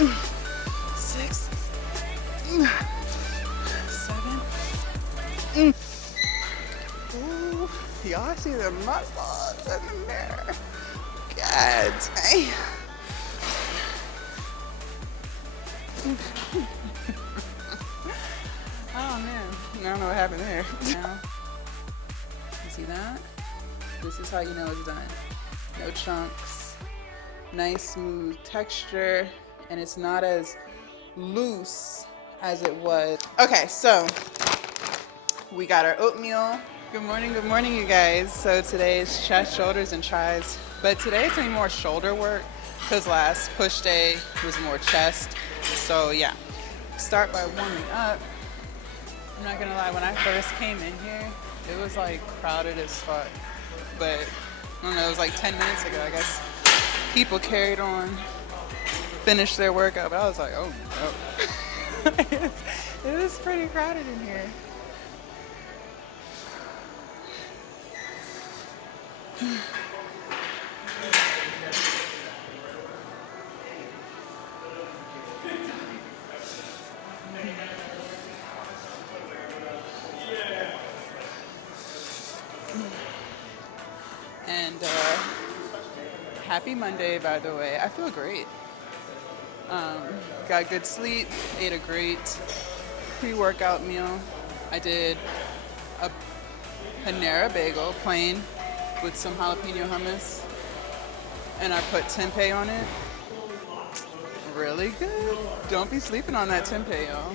6, 7. Ooh, y'all see the muscles in there. God dang. Oh man, I don't know what happened there. Now, you see that? This is how you know it's done. No chunks, nice smooth texture, and it's not as loose as it was. Okay, so we got our oatmeal. Good morning, you guys. So today is chest, shoulders, and tries. But today it's going to be more shoulder work because last push day was more chest. So yeah, start by warming up. I'm not gonna lie, when I first came in here, it was like crowded as fuck. But I don't know, it was like 10 minutes ago, I guess. People carried on, finished their workout, but I was like, oh no. It was pretty crowded in here. And happy Monday, by the way. I feel great. Got good sleep, ate a great pre-workout meal. I did a Panera bagel, plain, with some jalapeno hummus. And I put tempeh on it. Really good. Don't be sleeping on that tempeh, y'all.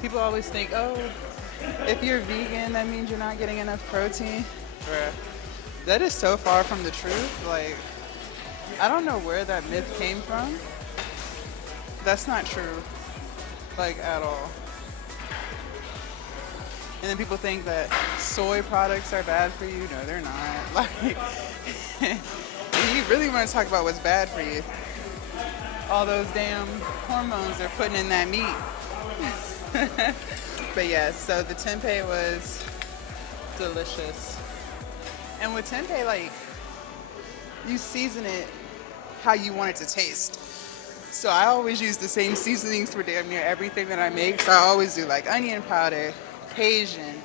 People always think, oh, if you're vegan, that means you're not getting enough protein. Bruh, that is so far from the truth. Like, I don't know where that myth came from. That's not true, like, at all. And then people think that soy products are bad for you. No, they're not. Like, if you really want to talk about what's bad for you, all those damn hormones they're putting in that meat. But yeah, so the tempeh was delicious. And with tempeh, like, you season it how you want it to taste. So I always use the same seasonings for damn near everything that I make. So I always do like onion powder, Cajun,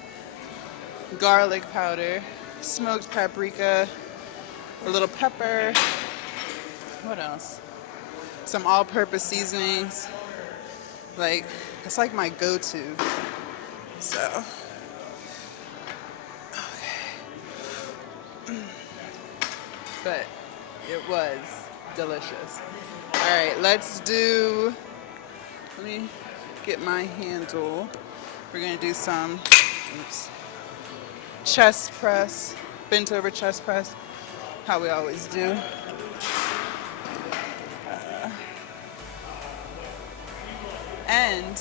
garlic powder, smoked paprika, a little pepper. What else? Some all-purpose seasonings. Like, it's like my go-to. So, okay. But it was delicious. All right, let me get my handle. We're gonna do some, chest press, bent over chest press, how we always do. And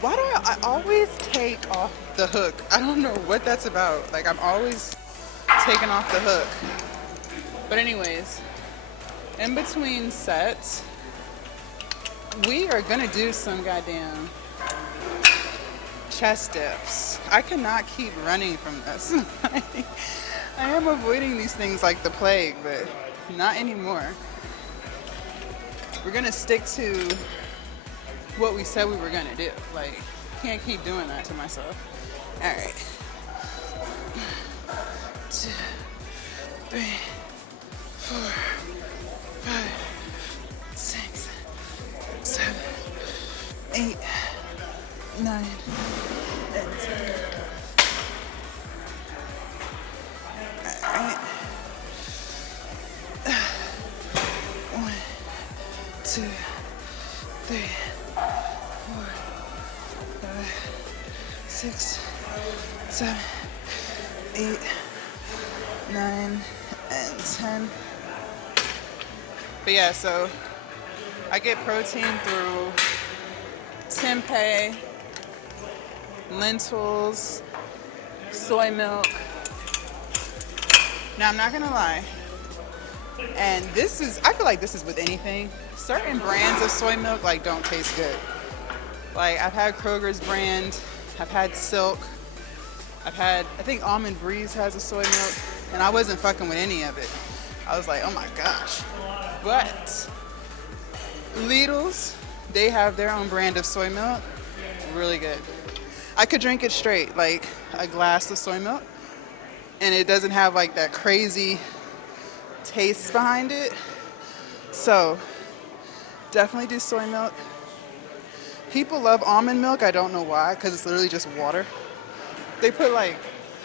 why do I always take off the hook? I don't know what that's about. Like, I'm always taking off the hook. But anyways, in between sets, we are gonna do some goddamn chest dips. I cannot keep running from this. I am avoiding these things like the plague, but not anymore. We're gonna stick to what we said we were gonna do. Like, can't keep doing that to myself. All right. 2, 3, 4, 5, 6, 7, 8, 9, and 10. All right. 1, 2, 3, 4, 5, 6, 7, 8, 9, and 10. But yeah, so I get protein through tempeh, lentils, soy milk. Now, I'm not gonna lie, and this is, I feel like this is with anything. Certain brands of soy milk, like, don't taste good. Like, I've had Kroger's brand, I've had Silk, I've had, I think Almond Breeze has a soy milk, and I wasn't fucking with any of it. I was like, oh my gosh. But Lidl's, they have their own brand of soy milk. Really good. I could drink it straight, like a glass of soy milk, and it doesn't have like that crazy taste behind it. So definitely do soy milk. People love almond milk. I don't know why, because it's literally just water. They put like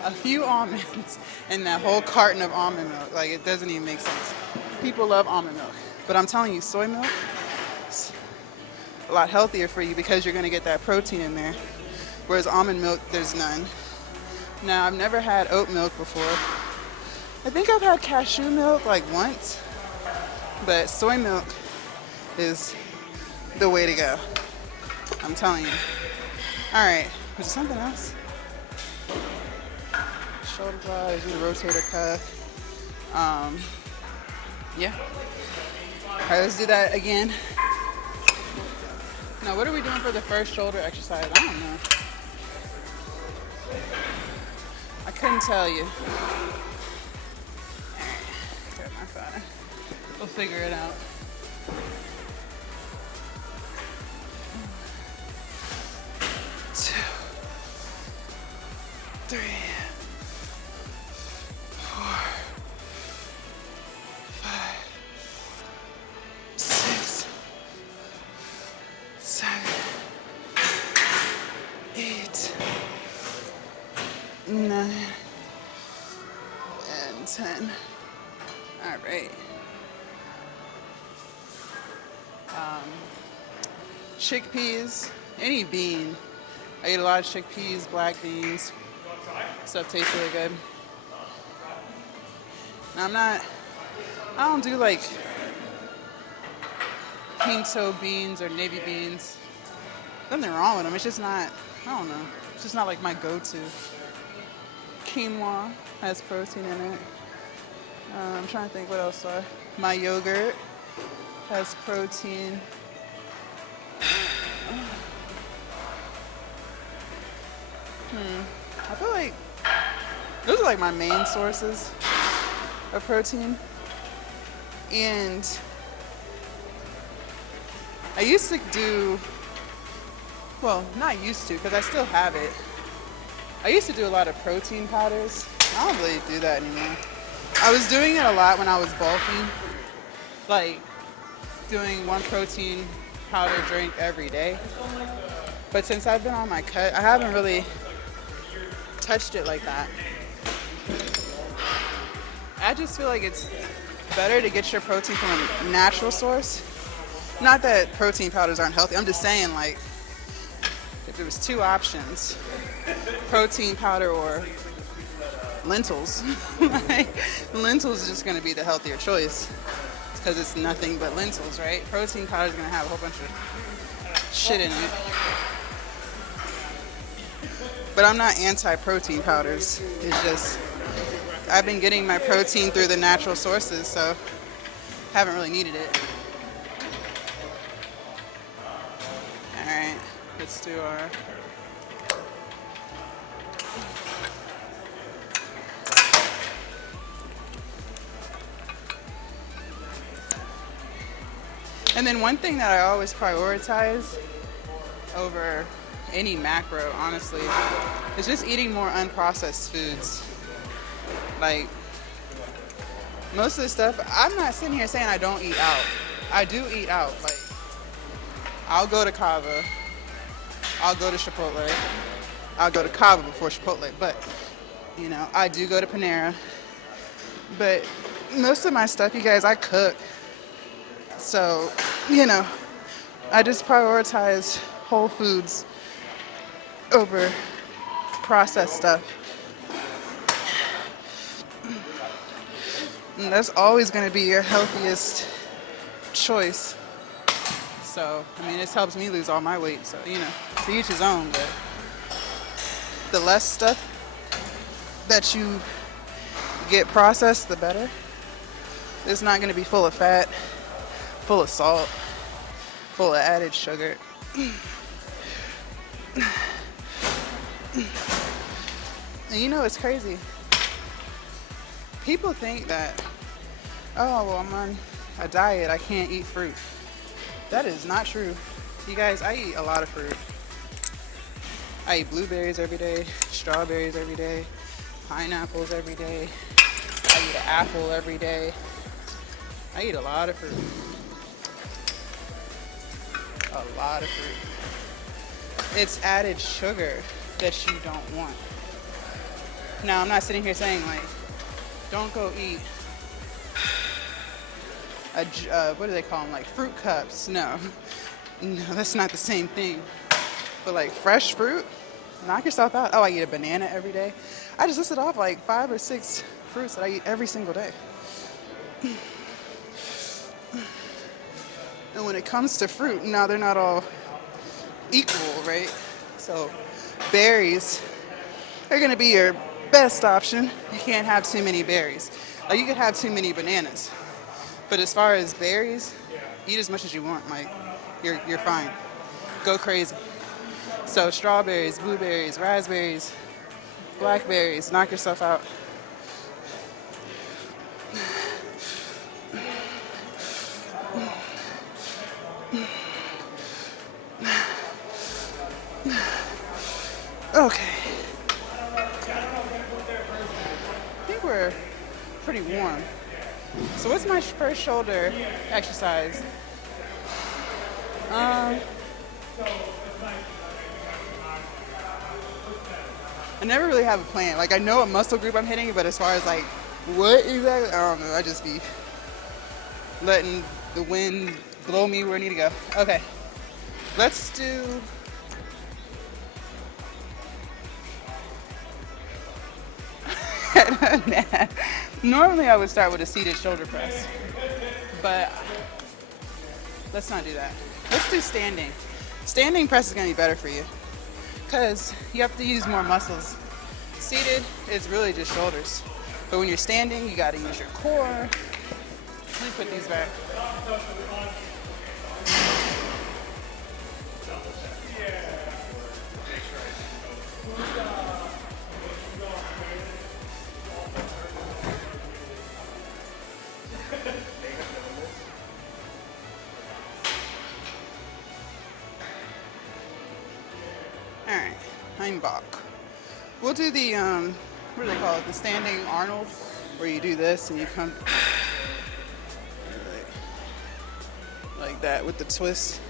a few almonds in that whole carton of almond milk. Like, it doesn't even make sense. People love almond milk. But I'm telling you, soy milk is a lot healthier for you because you're going to get that protein in there. Whereas almond milk, there's none. Now, I've never had oat milk before. I think I've had cashew milk like once. But soy milk is the way to go. I'm telling you. All right, is there something else? Shoulder blades, do the rotator cuff. Yeah. All right, let's do that again. Now, what are we doing for the first shoulder exercise? I don't know. I couldn't tell you. All right, grab my phone. We'll figure it out. 2, 3, 4, 5, 6, 7, 8, 9, and 10. All right. Chickpeas, any bean. I eat a lot of chickpeas, black beans. Stuff tastes really good. Now I don't do like pinto beans or navy beans. Nothing wrong with them. It's just not, I don't know. It's just not like my go-to. Quinoa has protein in it. I'm trying to think what else are. My yogurt has protein. I feel like those are like my main sources of protein. And I used to do, well, not used to, because I still have it. I used to do a lot of protein powders. I don't really do that anymore. I was doing it a lot when I was bulking, like doing one protein powder drink every day. But since I've been on my cut, I haven't really touched it like that. I just feel like it's better to get your protein from a natural source. Not that protein powders aren't healthy. I'm just saying, like, if there was two options, protein powder or lentils, like, lentils is just going to be the healthier choice because it's nothing but lentils, right? Protein powder is going to have a whole bunch of shit in it. But I'm not anti-protein powders. It's just I've been getting my protein through the natural sources, so haven't really needed it. All right, let's do our and then one thing that I always prioritize over any macro, honestly, is just eating more unprocessed foods. Like, most of the stuff, I'm not sitting here saying I don't eat out. I do eat out. Like, I'll go to Cava, I'll go to Chipotle, I'll go to Cava before Chipotle, but, you know, I do go to Panera. But most of my stuff, you guys, I cook. So, you know, I just prioritize whole foods over processed stuff. And that's always going to be your healthiest choice. So, I mean, this helps me lose all my weight. So, you know, to each his own. But the less stuff that you get processed, the better. It's not going to be full of fat, full of salt, full of added sugar. And you know, it's crazy. People think that, oh, well, I'm on a diet, I can't eat fruit. That is not true. You guys, I eat a lot of fruit. I eat blueberries every day, strawberries every day, pineapples every day. I eat an apple every day. I eat a lot of fruit. A lot of fruit. It's added sugar that you don't want. Now, I'm not sitting here saying, like, don't go eat what do they call them? Like fruit cups. No, that's not the same thing. But like fresh fruit, knock yourself out. Oh, I eat a banana every day. I just listed off like 5 or 6 fruits that I eat every single day. And when it comes to fruit, now they're not all equal, right? So berries are gonna be your best option. You can't have too many berries. Like you could have too many bananas. But as far as berries, eat as much as you want, Mike. You're fine. Go crazy. So strawberries, blueberries, raspberries, blackberries, knock yourself out. Okay. I think we're pretty warm. So what's my first shoulder exercise? I never really have a plan. Like I know what muscle group I'm hitting, but as far as like what exactly, I don't know. I just be letting the wind blow me where I need to go. Okay, let's do. Normally I would start with a seated shoulder press, but let's not do that. Let's do standing. Standing press is gonna be better for you because you have to use more muscles. Seated is really just shoulders, but when you're standing, you gotta use your core. Let me put these back. Alright, I'm back. We'll do the, what do they call it? The standing Arnold, where you do this and you come like that with the twist.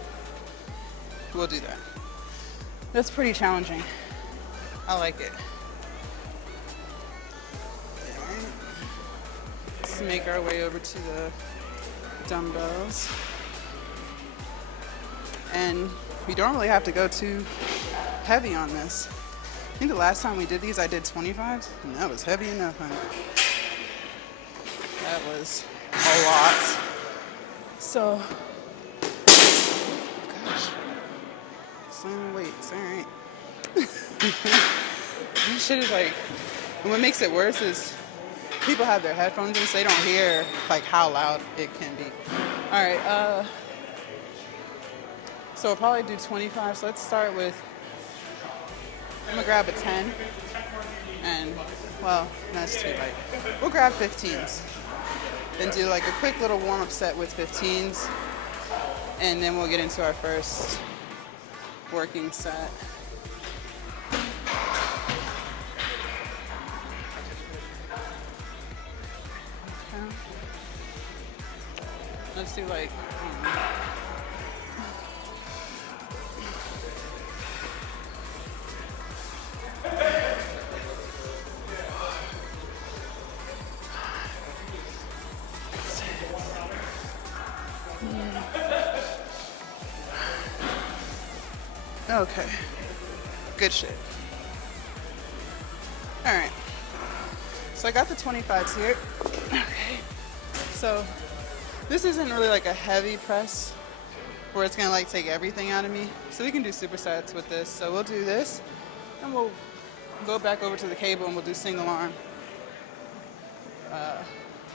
We'll do that. That's pretty challenging. I like it. Alright. Let's make our way over to the dumbbells. And we don't really have to go too heavy on this. I think the last time we did these, I did 25s, and that was heavy enough, honey. That was a lot. So, gosh, slim weights, all right. This shit is like, and what makes it worse is people have their headphones in, so they don't hear like how loud it can be. All right, so we'll probably do 25. So let's start with, I'm gonna grab a 10, and well, that's too light. We'll grab 15s, then do like a quick little warm-up set with 15s, and then we'll get into our first working set. Okay. Let's do like, okay, good shit. All right, so I got the 25s here. Okay, so this isn't really like a heavy press where it's gonna like take everything out of me. So we can do supersets with this. So we'll do this, and we'll go back over to the cable and we'll do single arm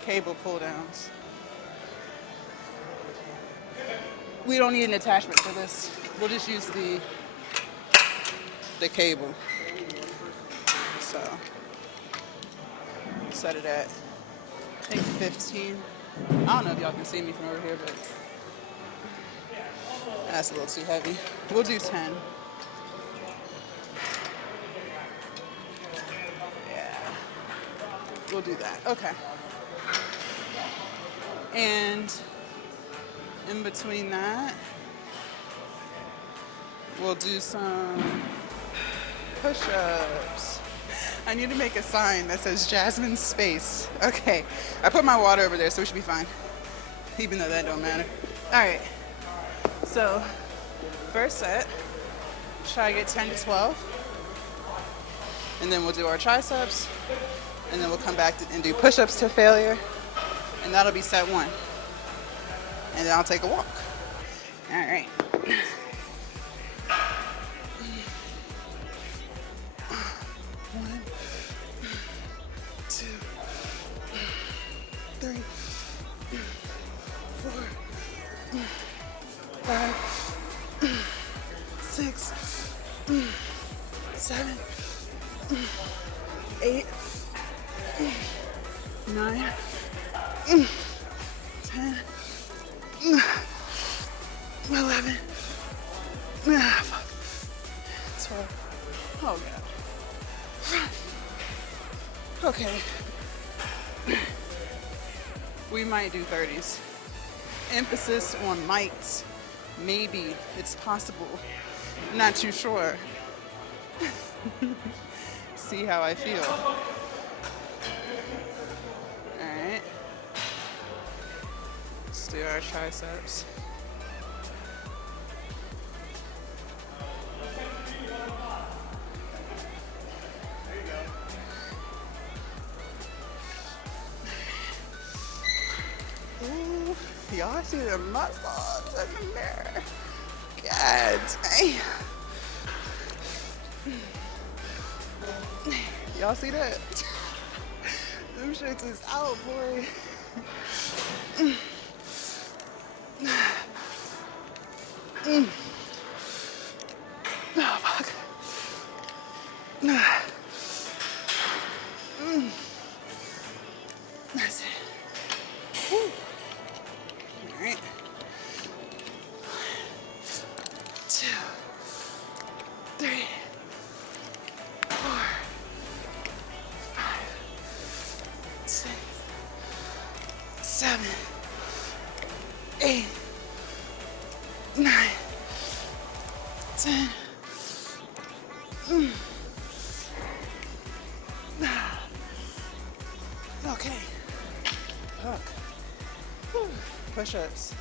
cable pull downs. We don't need an attachment for this. We'll just use the cable. So set it at, I think 15. I don't know if y'all can see me from over here, but That's a little too heavy. We'll do 10. Yeah, we'll do that. Okay. And in between that, we'll do some push-ups. I need to make a sign that says Jasmine's Space. Okay, I put my water over there, so we should be fine, even though that don't matter. All right, so first set, try to get 10 to 12, and then we'll do our triceps, and then we'll come back and do push-ups to failure, and that'll be set 1. And then I'll take a walk. All right. 1, 2, 3, 4, 5, 6, 7, 8, 9, 10, 11, 12. Oh god. Okay. We might do 30s. Emphasis on might. Maybe. It's possible. Not too sure. See how I feel. Alright. Let's do our triceps. Ooh, y'all see the muscles in the mirror. God dang. Y'all see that? Them shits is out, boy. Oh, fuck. That's it. Whew. All right. 2, 3, 4, 5, 6, 7, 8, 9, 10. Okay. Fuck. Whew. Push-ups.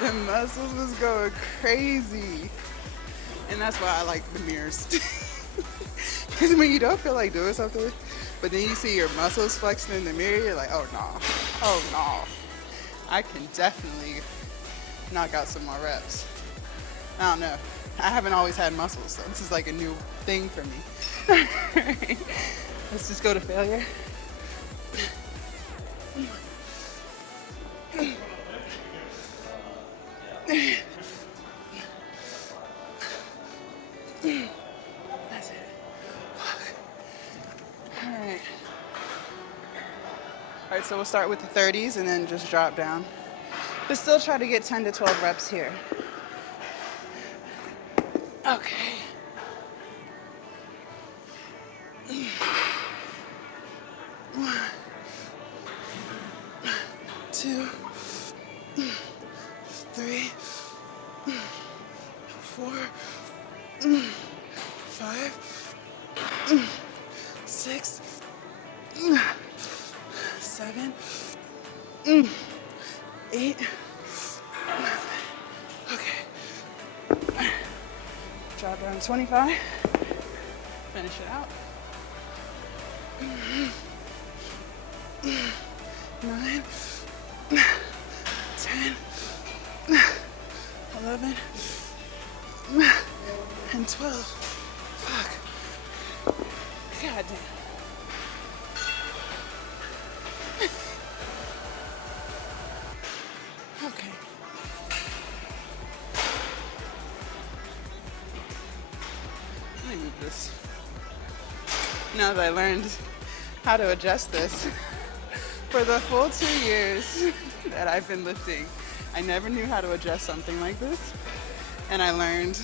The muscles was going crazy. And that's why I like the mirrors. Because when you don't feel like doing something, but then you see your muscles flexing in the mirror, you're like, oh no. Oh no. I can definitely knock out some more reps. I don't know. I haven't always had muscles, so this is like a new thing for me. Let's just go to failure. That's it. Alright. Alright, so we'll start with the 30s and then just drop down. But still try to get 10 to 12 reps here. Okay. 1, 2, 3, 4, 5, 6, 7, 8. Okay. Drop down 25. Finish it out. 9, 10, 11, and 12. Fuck. God damn. Okay. Let me move this. Now that I learned how to adjust this, For the full 2 years that I've been lifting, I never knew how to adjust something like this. And I learned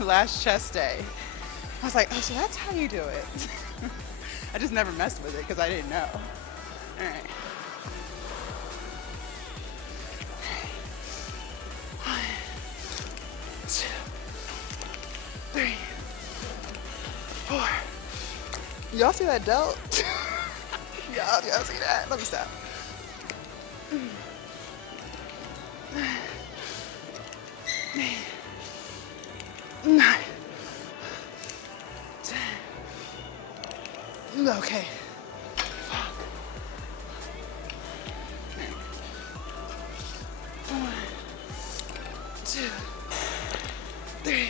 last chest day. I was like, oh, so that's how you do it. I just never messed with it because I didn't know. All right. 1, 2, 3, 4. Y'all see that delt? Y'all see that? Let me stop. 9, 10. Okay. 1, 2, 3,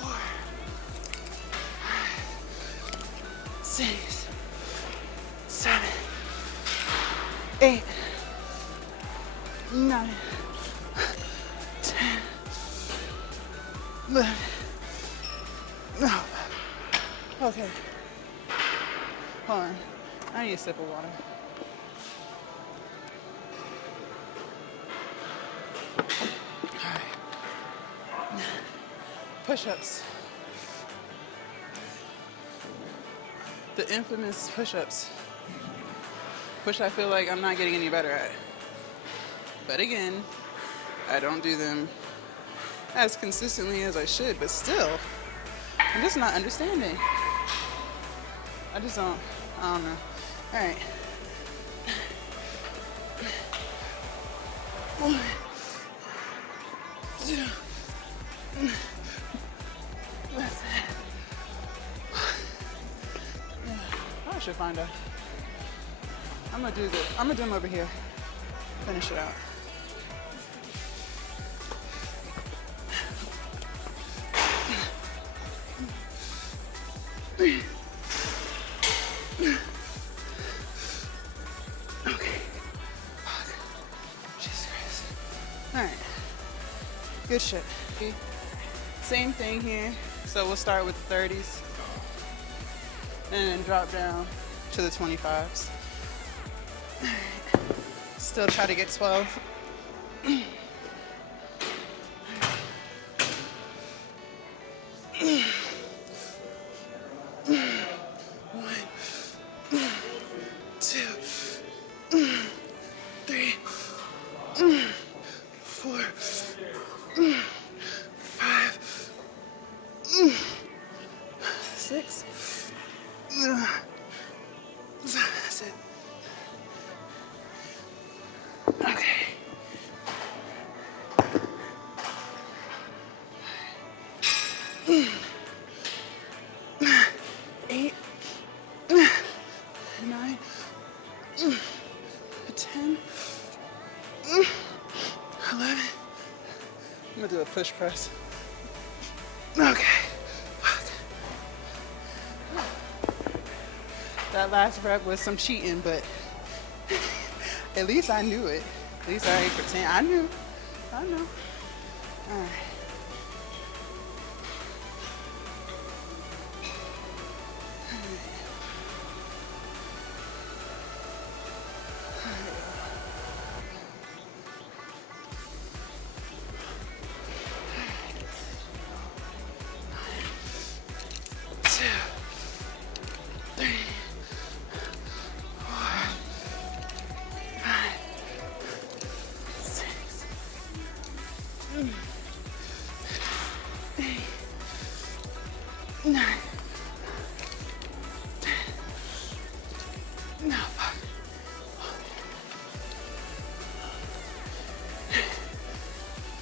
4, 6, 7, 8, 9, 10, 11. No. Okay. Hold on. I need a sip of water. Alright. Push-ups. The infamous push-ups, which I feel like I'm not getting any better at. But again, I don't do them as consistently as I should, but still, I'm just not understanding. I don't know. All right. 1, 2. That's it. I should find out. I'm gonna do them over here. Finish it out. Okay. Fuck. Jesus Christ. Alright. Good shit. Same thing here. So we'll start with the 30s. And then drop down to the 25s. Still try to get 12. 2, 3, 4, 5, 6. That's it. Okay. 8, 9, 10, 11. I'm gonna do a push press. Okay. That last rep was some cheating, but at least I knew it. At least I ain't pretend. I knew. I know. All right. No, fuck.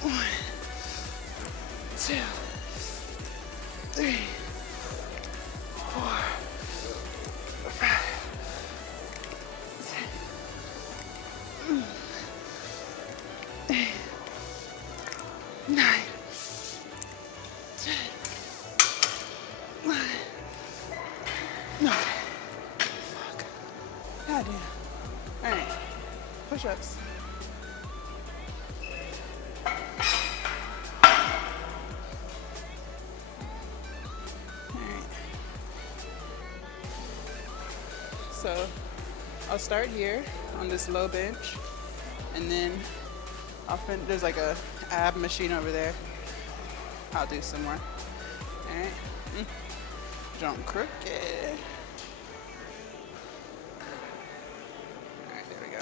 1, 2, 3, 4, 5, 6, 8, 9, 10. No. Fuck. God damn. Alright. Push-ups. Alright. So I'll start here on this low bench, and then there's like a ab machine over there. I'll do some more. All right. Jump crooked. All right, there we go.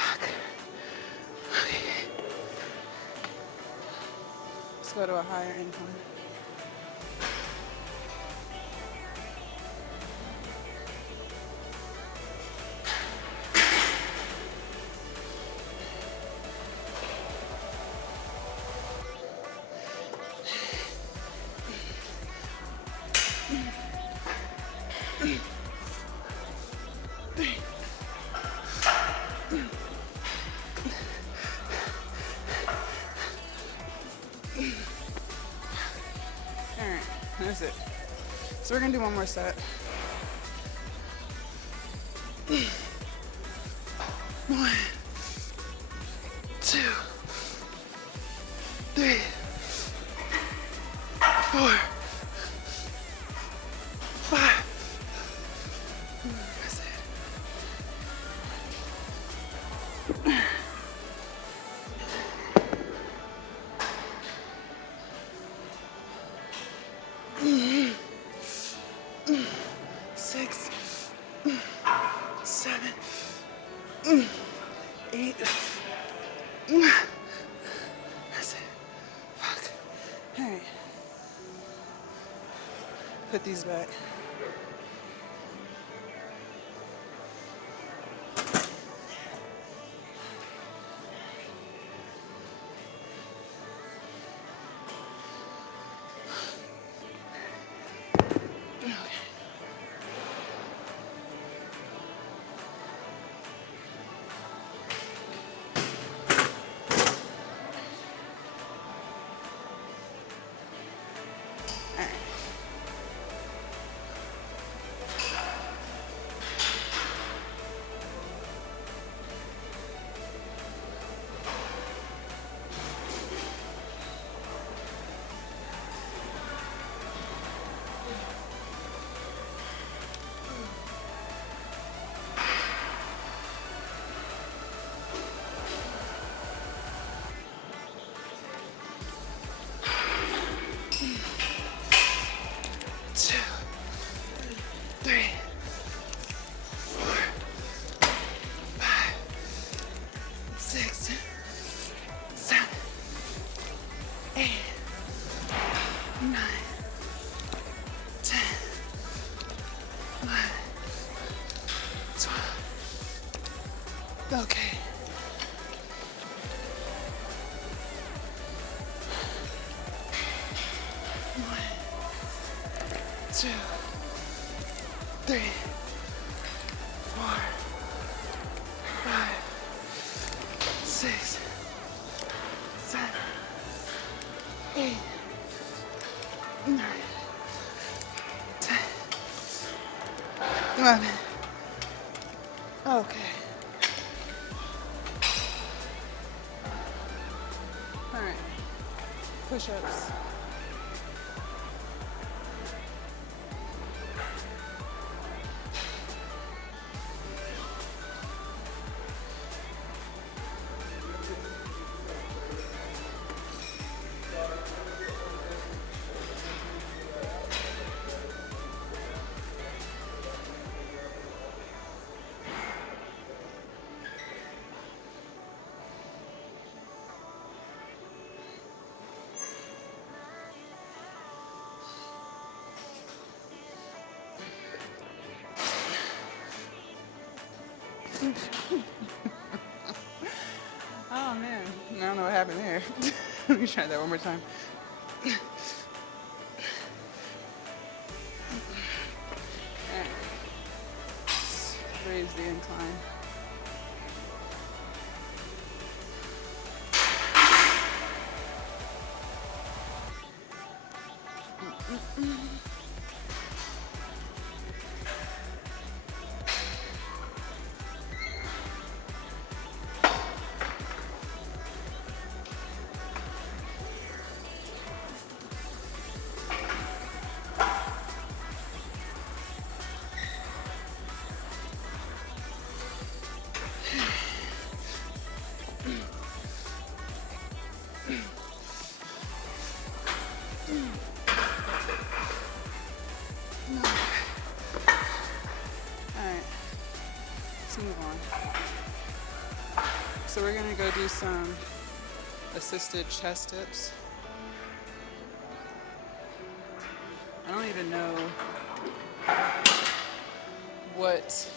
Fuck. Okay. Let's go to a higher incline. Alright, that's it. So we're gonna do one more set. One, two, three, four, five. That's it. 6, 7, 8. That's it. Fuck. Alright. Put these back. Okay. One, two, three, four, five, 6, 7, 8, 9, 10, 11. Okay. All right. Push-ups. Oh man, I don't know what happened there. Let me try that one more time. Alright. Raise the incline. So we're gonna go do some assisted chest dips. I don't even know what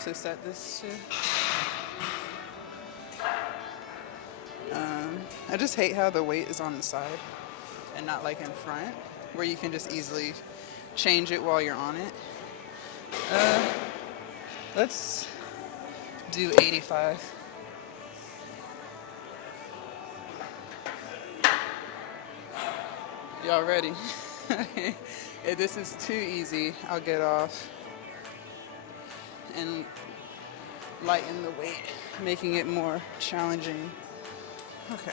to set this to. I just hate how the weight is on the side and not like in front, where you can just easily change it while you're on it. Let's do 85. Y'all ready? If this is too easy, I'll get off and lighten the weight, making it more challenging. Okay.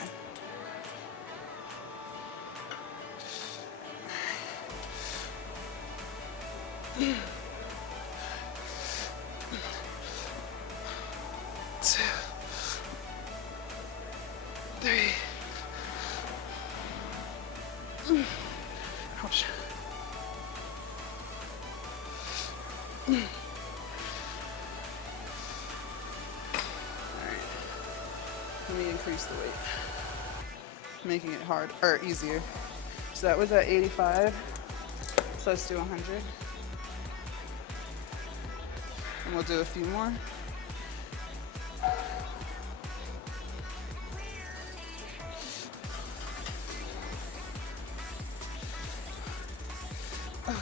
Two, three. Ouch. Let me increase the weight, making it hard or easier. So that was at 85. So let's do 100. And we'll do a few more. Okay.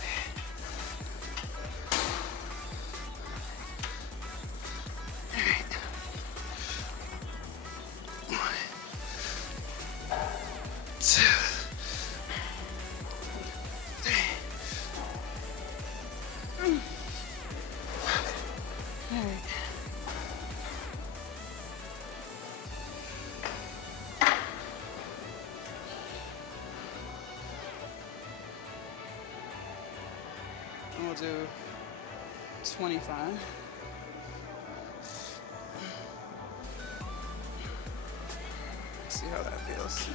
And we'll do 25. See how that feels.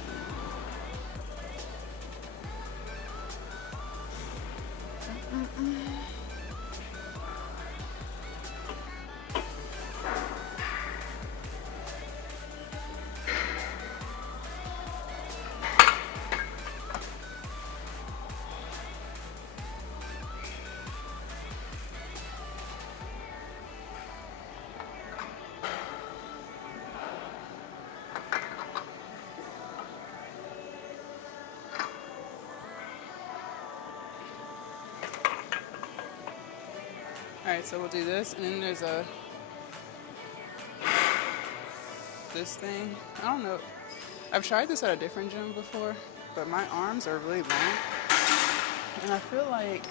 All right, so we'll do this, and then there's this thing. I don't know. I've tried this at a different gym before, but my arms are really long, and I feel like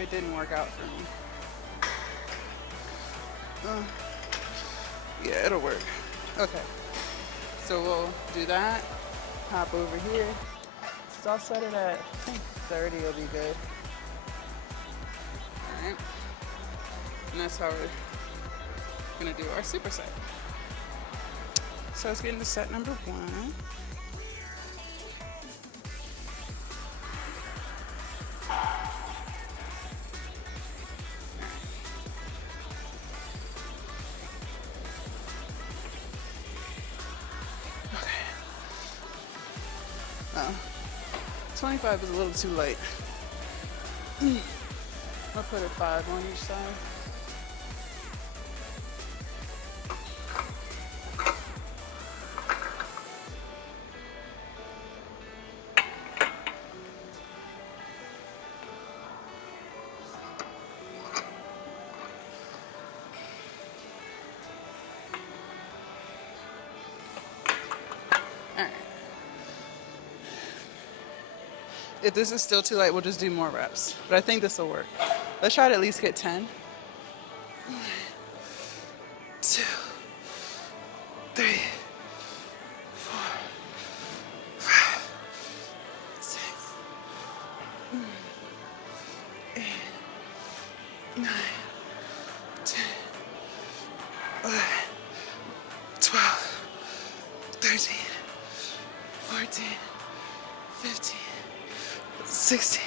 it didn't work out for me. Yeah, it'll work. Okay, so we'll do that. Hop over here. So I'll set it at, I think 30 will be good. Alright, and that's how we're gonna do our superset. So let's get into set number 1. Okay. 25 is a little too light. I'll put a 5 on each side. Alright. If this is still too light, we'll just do more reps. But I think this will work. Let's try to at least get 10. 1, 2, 3, 4, 5, 6, 8, 9, 10, 11, 12, 13, 14, 15, 16,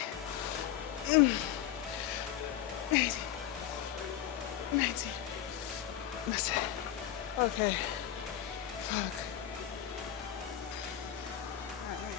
18, 19, That's it. Okay. Fuck. Alright.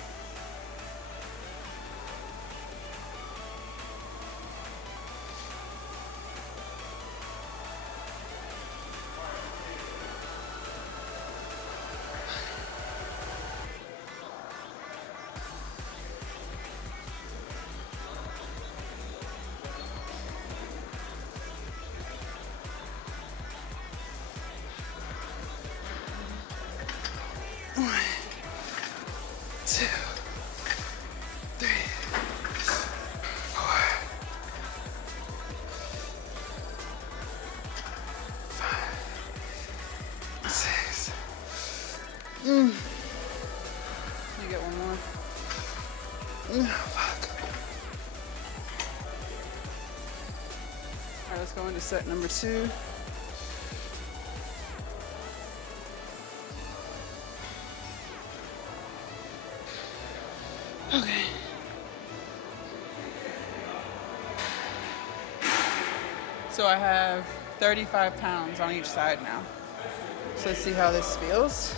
You get one more. Fuck. Alright, let's go into set number 2. Okay. So I have 35 pounds on each side now. So let's see how this feels.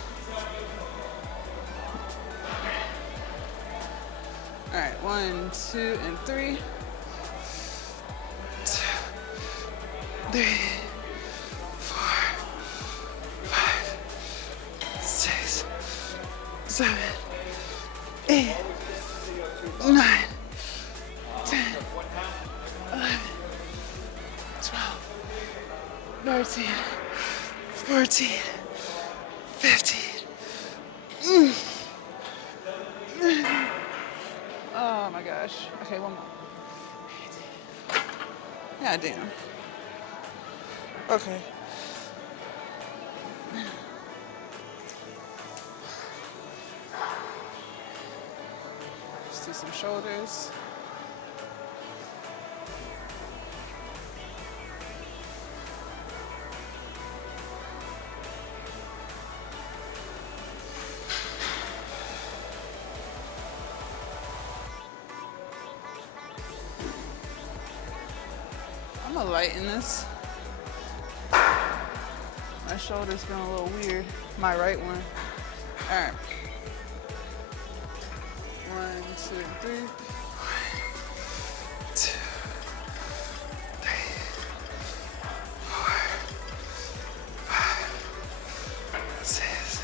All right, 1, 2, and 3. 2, 3, 4, 5, 6, 7, 8, 9, 10, 11, 12, 13, 14, 15. Oh my gosh. Okay, one more. God damn. Okay. Just do some shoulders. I'm gonna lighten this. My shoulder's feeling a little weird. My right one. All right. 1, 2, and 3. 1, 2, 3, 4, 5, 6.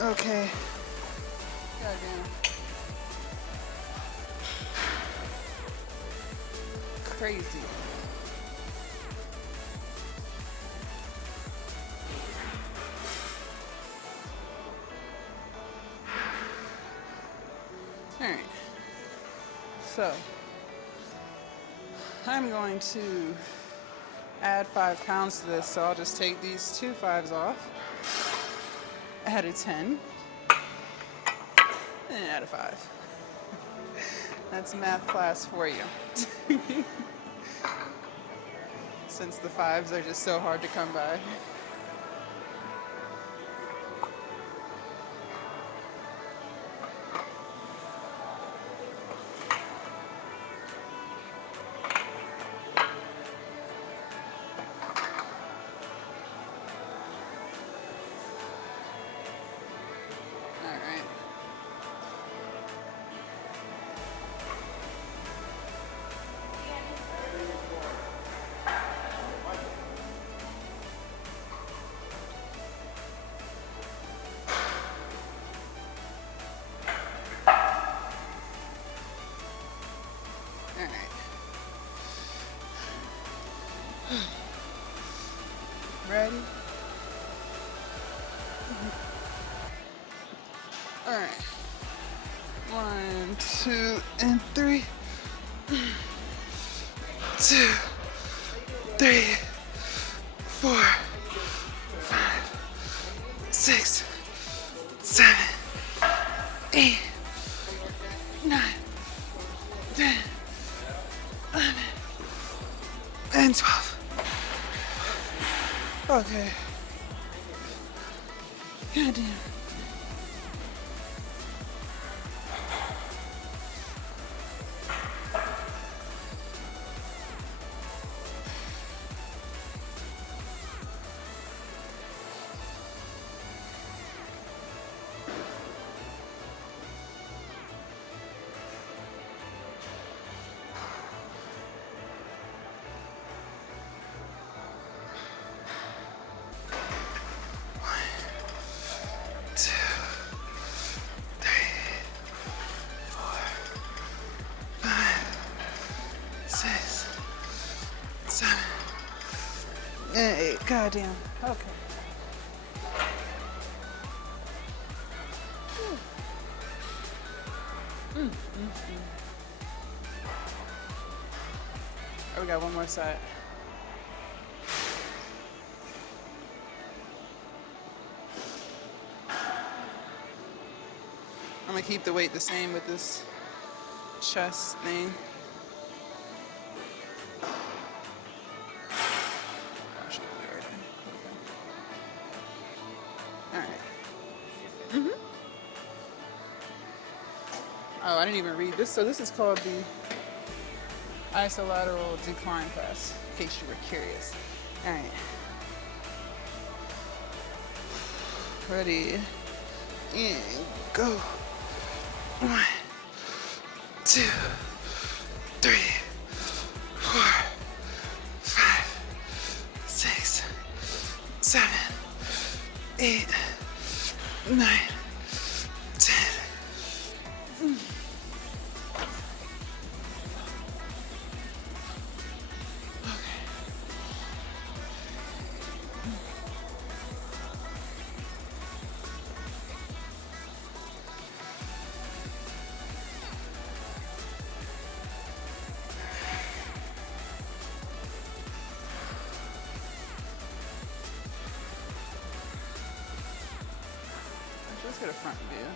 Okay. Goddamn. Crazy. All right. So I'm going to add 5 pounds to this. So I'll just take these 2 5s off, add a 10, and add a 5. That's math class for you. Since the 5s are just so hard to come by. Ready? All right. 1, 2, and 3. 2, 3, 4, 5, 6, 7, 8, 9, 10, 11, and 12. Okay. Goddamn. 7, 8. Goddamn. Okay. Oh, we got one more set. I'm gonna keep the weight the same with this chest thing. Oh, shit, weird. Okay. All right. Oh, I didn't even read this. So this is called the isolateral decline press, in case you were curious. All right. Ready, and go. 1, 2, 3, 4, 5, 6, 7, 8, 9, 10. Let's get a front view.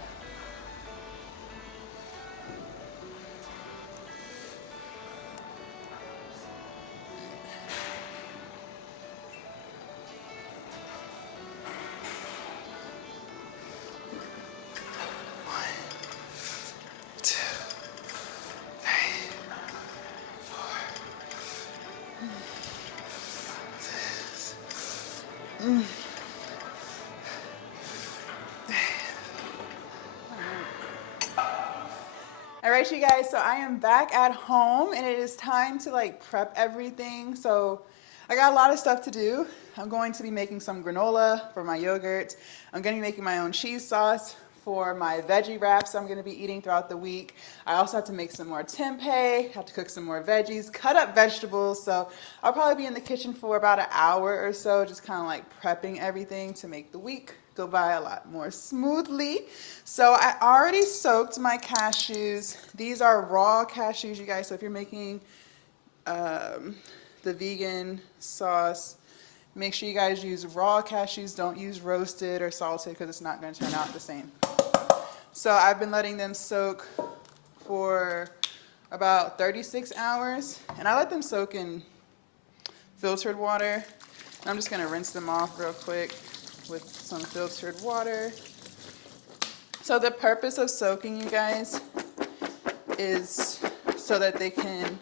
All right, you guys, so I am back at home and it is time to like prep everything. So I got a lot of stuff to do. I'm going to be making some granola for my yogurt. I'm going to be making my own cheese sauce for my veggie wraps I'm going to be eating throughout the week. I also have to make some more tempeh, have to cook some more veggies, cut up vegetables. So I'll probably be in the kitchen for about an hour or so, just kind of like prepping everything to make the week go by a lot more smoothly. So I already soaked my cashews. These are raw cashews, you guys. So if you're making the vegan sauce, make sure you guys use raw cashews. Don't use roasted or salted because it's not going to turn out the same. So I've been letting them soak for about 36 hours. And I let them soak in filtered water. I'm just going to rinse them off real quick with some filtered water. So the purpose of soaking, you guys, is so that they can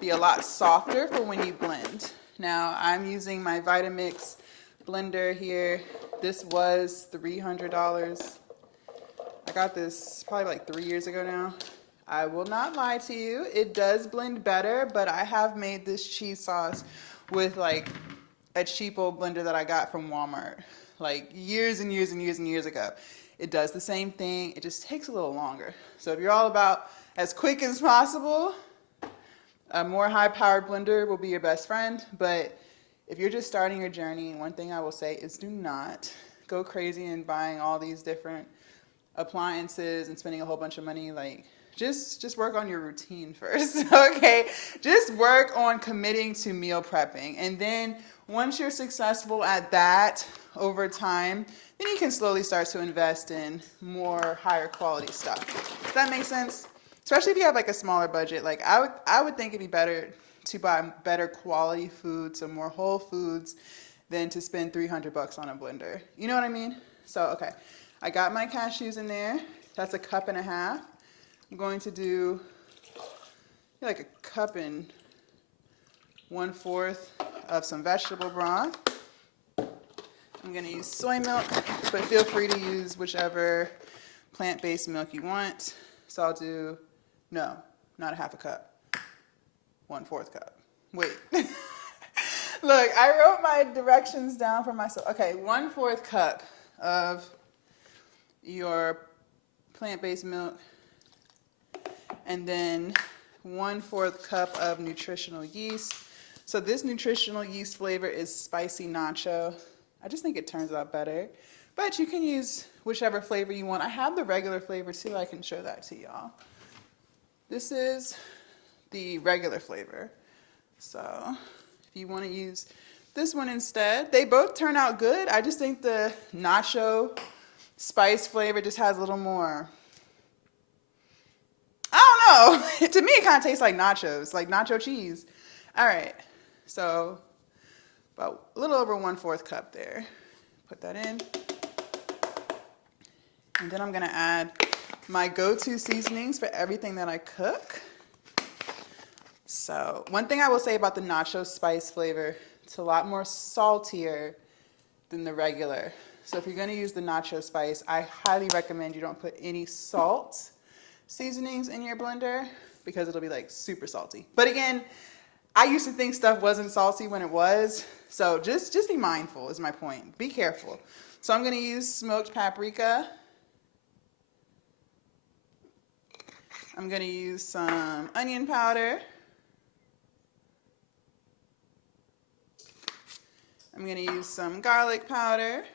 be a lot softer for when you blend. Now I'm using my Vitamix blender here. This was $300. I got this probably like 3 years ago now. I will not lie to you, it does blend better, but I have made this cheese sauce with like a cheapo blender that I got from Walmart like years and years and years and years ago. It does the same thing, it just takes a little longer. So if you're all about as quick as possible, a more high-powered blender will be your best friend. But if you're just starting your journey, one thing I will say is do not go crazy in buying all these different appliances and spending a whole bunch of money. Like, just work on your routine first, okay? Just work on committing to meal prepping. And then once you're successful at that over time, then you can slowly start to invest in more higher quality stuff. Does that make sense? Especially if you have like a smaller budget. Like I would think it'd be better to buy better quality food, so more whole foods, than to spend $300 on a blender. You know what I mean? So, okay. I got my cashews in there. That's 1.5 cups. I'm going to do like 1 cup and 1/4 of some vegetable broth. I'm going to use soy milk, but feel free to use whichever plant-based milk you want. So I'll do, no, not 1/2 cup, 1/4 cup. Wait. Look, I wrote my directions down for myself. Okay, 1/4 cup of your plant-based milk, and then 1/4 cup of nutritional yeast. So this nutritional yeast flavor is spicy nacho. I just think it turns out better. But you can use whichever flavor you want. I have the regular flavor too. I can show that to y'all. This is the regular flavor. So if you want to use this one instead, they both turn out good. I just think the nacho spice flavor just has a little more, I don't know. To me, it kind of tastes like nachos, like nacho cheese. All right, so about a little over 1/4 cup there. Put that in. And then I'm gonna add my go-to seasonings for everything that I cook. So one thing I will say about the nacho spice flavor, it's a lot more saltier than the regular. So if you're gonna use the nacho spice, I highly recommend you don't put any salt seasonings in your blender because it'll be like super salty. But again, I used to think stuff wasn't salty when it was. So just be mindful is my point. Be careful. So I'm gonna use smoked paprika. I'm gonna use some onion powder. I'm gonna use some garlic powder.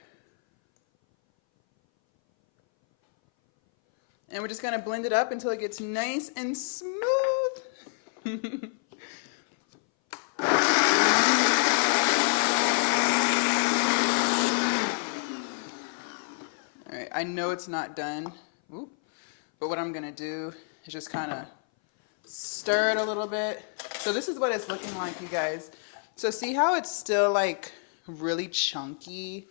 And we're just gonna blend it up until it gets nice and smooth. All right, I know it's not done, but what I'm gonna do is just kind of stir it a little bit. So this is what it's looking like, you guys. So see how it's still like really chunky?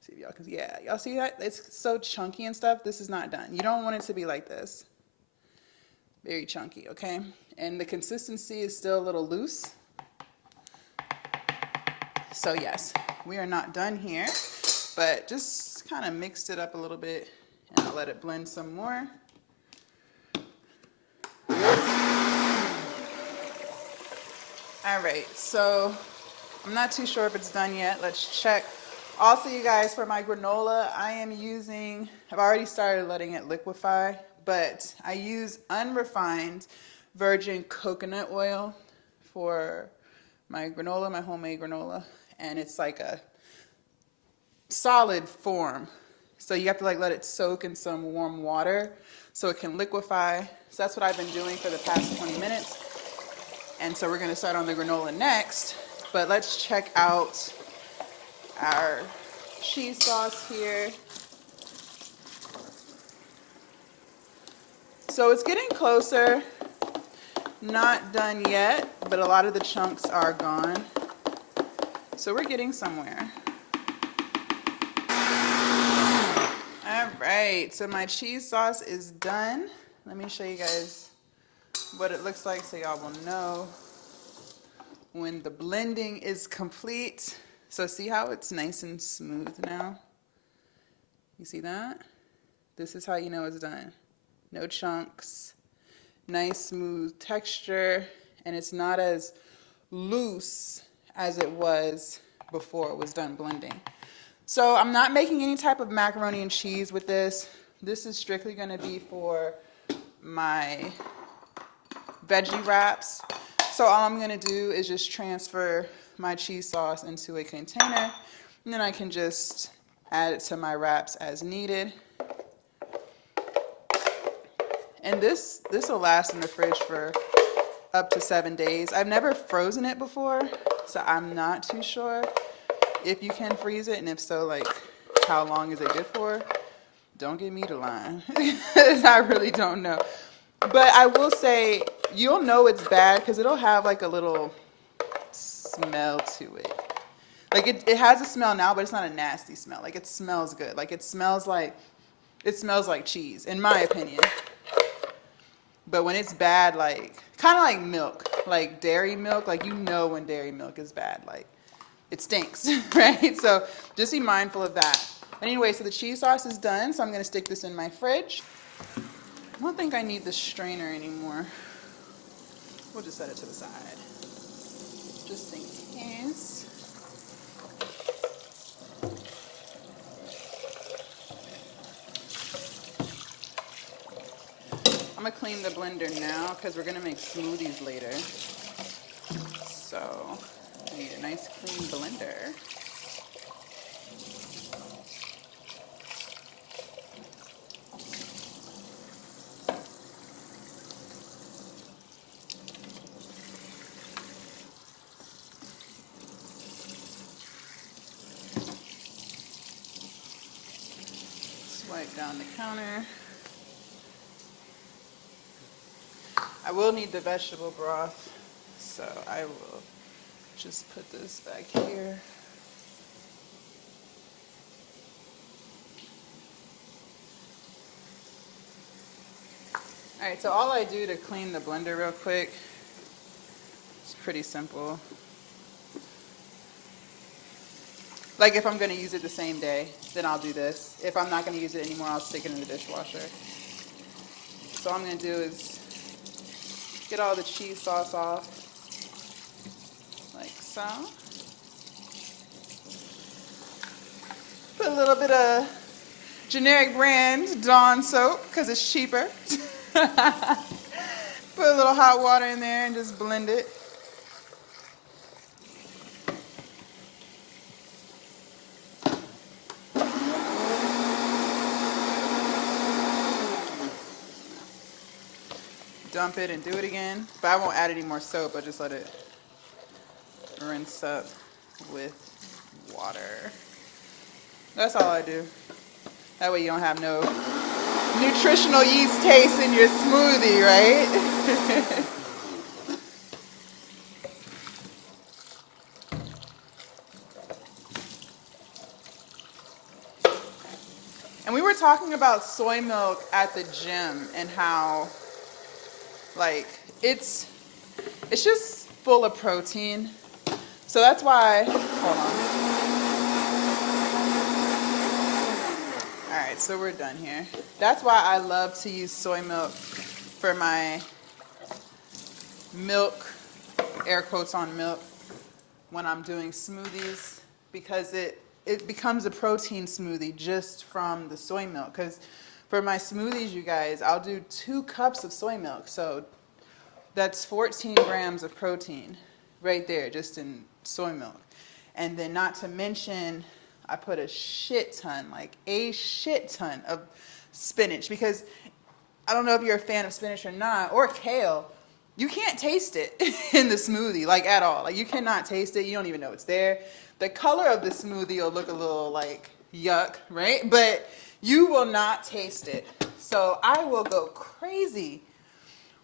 See if y'all can, yeah, y'all see that? It's so chunky and stuff. This is not done. You don't want it to be like this. Very chunky, okay? And the consistency is still a little loose. So yes, we are not done here, but just kind of mixed it up a little bit and I'll let it blend some more. All right, so I'm not too sure if it's done yet. Let's check. Also, you guys, for my granola, I've already started letting it liquefy, but I use unrefined virgin coconut oil for my granola, my homemade granola, and it's like a solid form. So you have to like let it soak in some warm water so it can liquefy. So that's what I've been doing for the past 20 minutes. And so we're gonna start on the granola next, but let's check out our cheese sauce here. So it's getting closer, not done yet, but a lot of the chunks are gone. So we're getting somewhere. All right, so my cheese sauce is done. Let me show you guys what it looks like so y'all will know when the blending is complete. So see how it's nice and smooth now? You see that? This is how you know it's done. No chunks, nice smooth texture, and it's not as loose as it was before it was done blending. So I'm not making any type of macaroni and cheese with this. This is strictly gonna be for my veggie wraps. So all I'm gonna do is just transfer my cheese sauce into a container, and then I can just add it to my wraps as needed. And this will last in the fridge for up to 7 days. I've never frozen it before, so I'm not too sure if you can freeze it, and if so, like, how long is it good for? Don't get me to lie. I really don't know. But I will say, you'll know it's bad because it'll have like a little smell to it. Like it has a smell now, but it's not a nasty smell. Like it smells good. Like it smells like cheese, in my opinion. But when it's bad, like kind of like milk, like dairy milk, like you know when dairy milk is bad, like it stinks, right? So just be mindful of that. But anyway, so the cheese sauce is done, so I'm gonna stick this in my fridge. I don't think I need the strainer anymore. We'll just set it to the side, just in case. I'm gonna clean the blender now because we're gonna make smoothies later. So nice clean blender. Wipe down the counter. I will need the vegetable broth, so I will just put this back here. Alright, so all I do to clean the blender real quick, it's pretty simple. Like if I'm going to use it the same day, then I'll do this. If I'm not going to use it anymore, I'll stick it in the dishwasher. So all I'm going to do is get all the cheese sauce off, like so. Put a little bit of generic brand Dawn soap, because it's cheaper. Put a little hot water in there and just blend it. Dump it and do it again. But I won't add any more soap, I'll just let it rinse up with water. That's all I do. That way you don't have no nutritional yeast taste in your smoothie, right? And we were talking about soy milk at the gym and how like it's just full of protein. So that's why, hold on. All right, so we're done here. That's why I love to use soy milk for my milk, air quotes on milk, when I'm doing smoothies, because it becomes a protein smoothie just from the soy milk. Because for my smoothies, you guys, I'll do 2 cups of soy milk. So that's 14 grams of protein right there, just in soy milk. And then not to mention, I put a shit ton of spinach, because I don't know if you're a fan of spinach or not, or kale. You can't taste it in the smoothie, like at all. Like you cannot taste it. You don't even know it's there. The color of the smoothie will look a little like yuck, right? But you will not taste it. So I will go crazy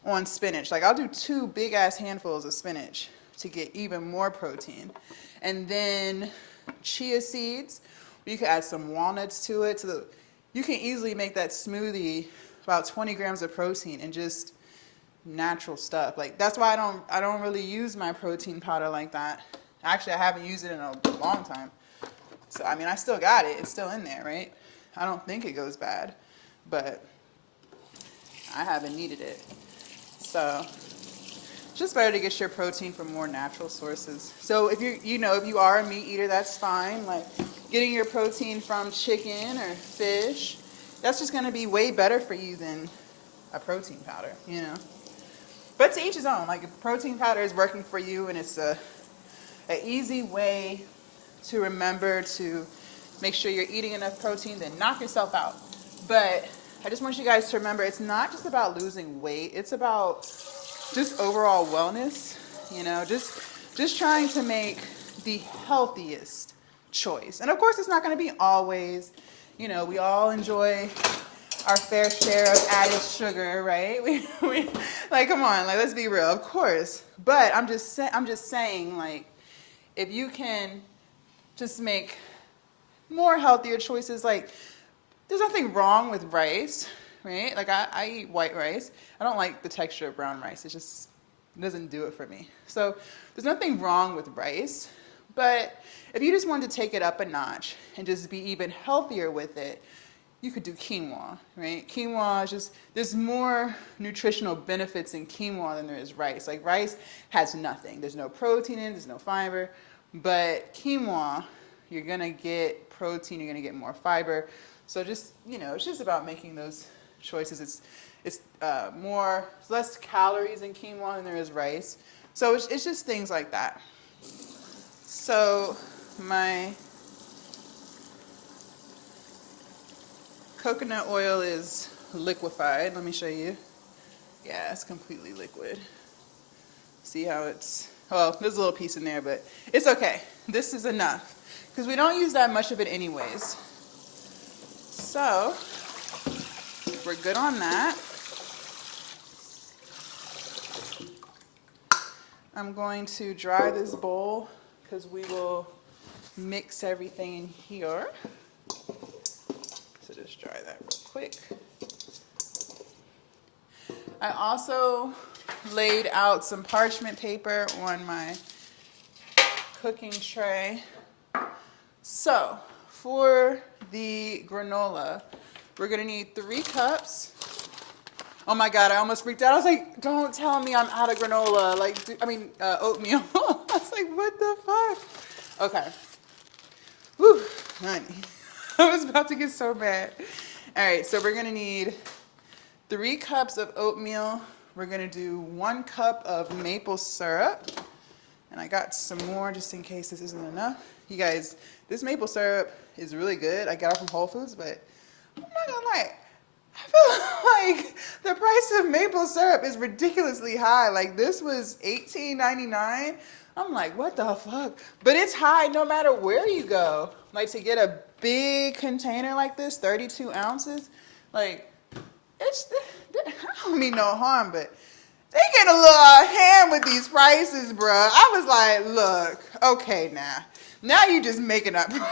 on spinach. Like I'll do 2 big ass handfuls of spinach to get even more protein. And then chia seeds, you can add some walnuts to it. So you can easily make that smoothie about 20 grams of protein and just natural stuff. Like that's why I don't really use my protein powder like that. Actually, I haven't used it in a long time. So I mean, I still got it. It's still in there, right? I don't think it goes bad, but I haven't needed it. So it's just better to get your protein from more natural sources. So if if you are a meat eater, that's fine. Like getting your protein from chicken or fish, that's just going to be way better for you than a protein powder, you know. But to each his own. Like if protein powder is working for you and it's an easy way to remember to make sure you're eating enough protein, then knock yourself out. But I just want you guys to remember, it's not just about losing weight. It's about just overall wellness, you know, just trying to make the healthiest choice. And of course, it's not going to be always, you know, we all enjoy our fair share of added sugar, right? We like, come on, like, let's be real, of course. But I'm just saying, like, if you can just make more healthier choices, like, there's nothing wrong with rice, right? Like, I eat white rice. I don't like the texture of brown rice. It doesn't do it for me. So there's nothing wrong with rice. But if you just wanted to take it up a notch and just be even healthier with it, you could do quinoa, right? Quinoa is just, there's more nutritional benefits in quinoa than there is rice. Like rice has nothing. There's no protein in it, there's no fiber. But quinoa, you're gonna get protein, you're gonna get more fiber. So just, you know, it's just about making those choices. It's less calories in quinoa than there is rice. So it's just things like that. So my coconut oil is liquefied. Let me show you. Yeah, it's completely liquid. See how it's, well, there's a little piece in there, but it's okay. This is enough because we don't use that much of it anyways. So we're good on that. I'm going to dry this bowl because we will mix everything in here. So just dry that real quick. I also laid out some parchment paper on my cooking tray. So for the granola, we're gonna need 3 cups. Oh my God, I almost freaked out. I was like, don't tell me I'm out of granola. Like, oatmeal. I was like, what the fuck? Okay. Whew, honey. I was about to get so mad. All right, so we're gonna need 3 cups of oatmeal. We're gonna do 1 cup of maple syrup. And I got some more just in case this isn't enough. You guys, this maple syrup is really good. I got it from Whole Foods, but I'm not gonna lie. I feel like the price of maple syrup is ridiculously high. Like this was $18.99. I'm like, what the fuck? But it's high no matter where you go. Like to get a big container like this, 32 ounces, like it's, I don't mean no harm, but they get a little out of hand with these prices, bruh. I was like, look, okay now you just making up prices.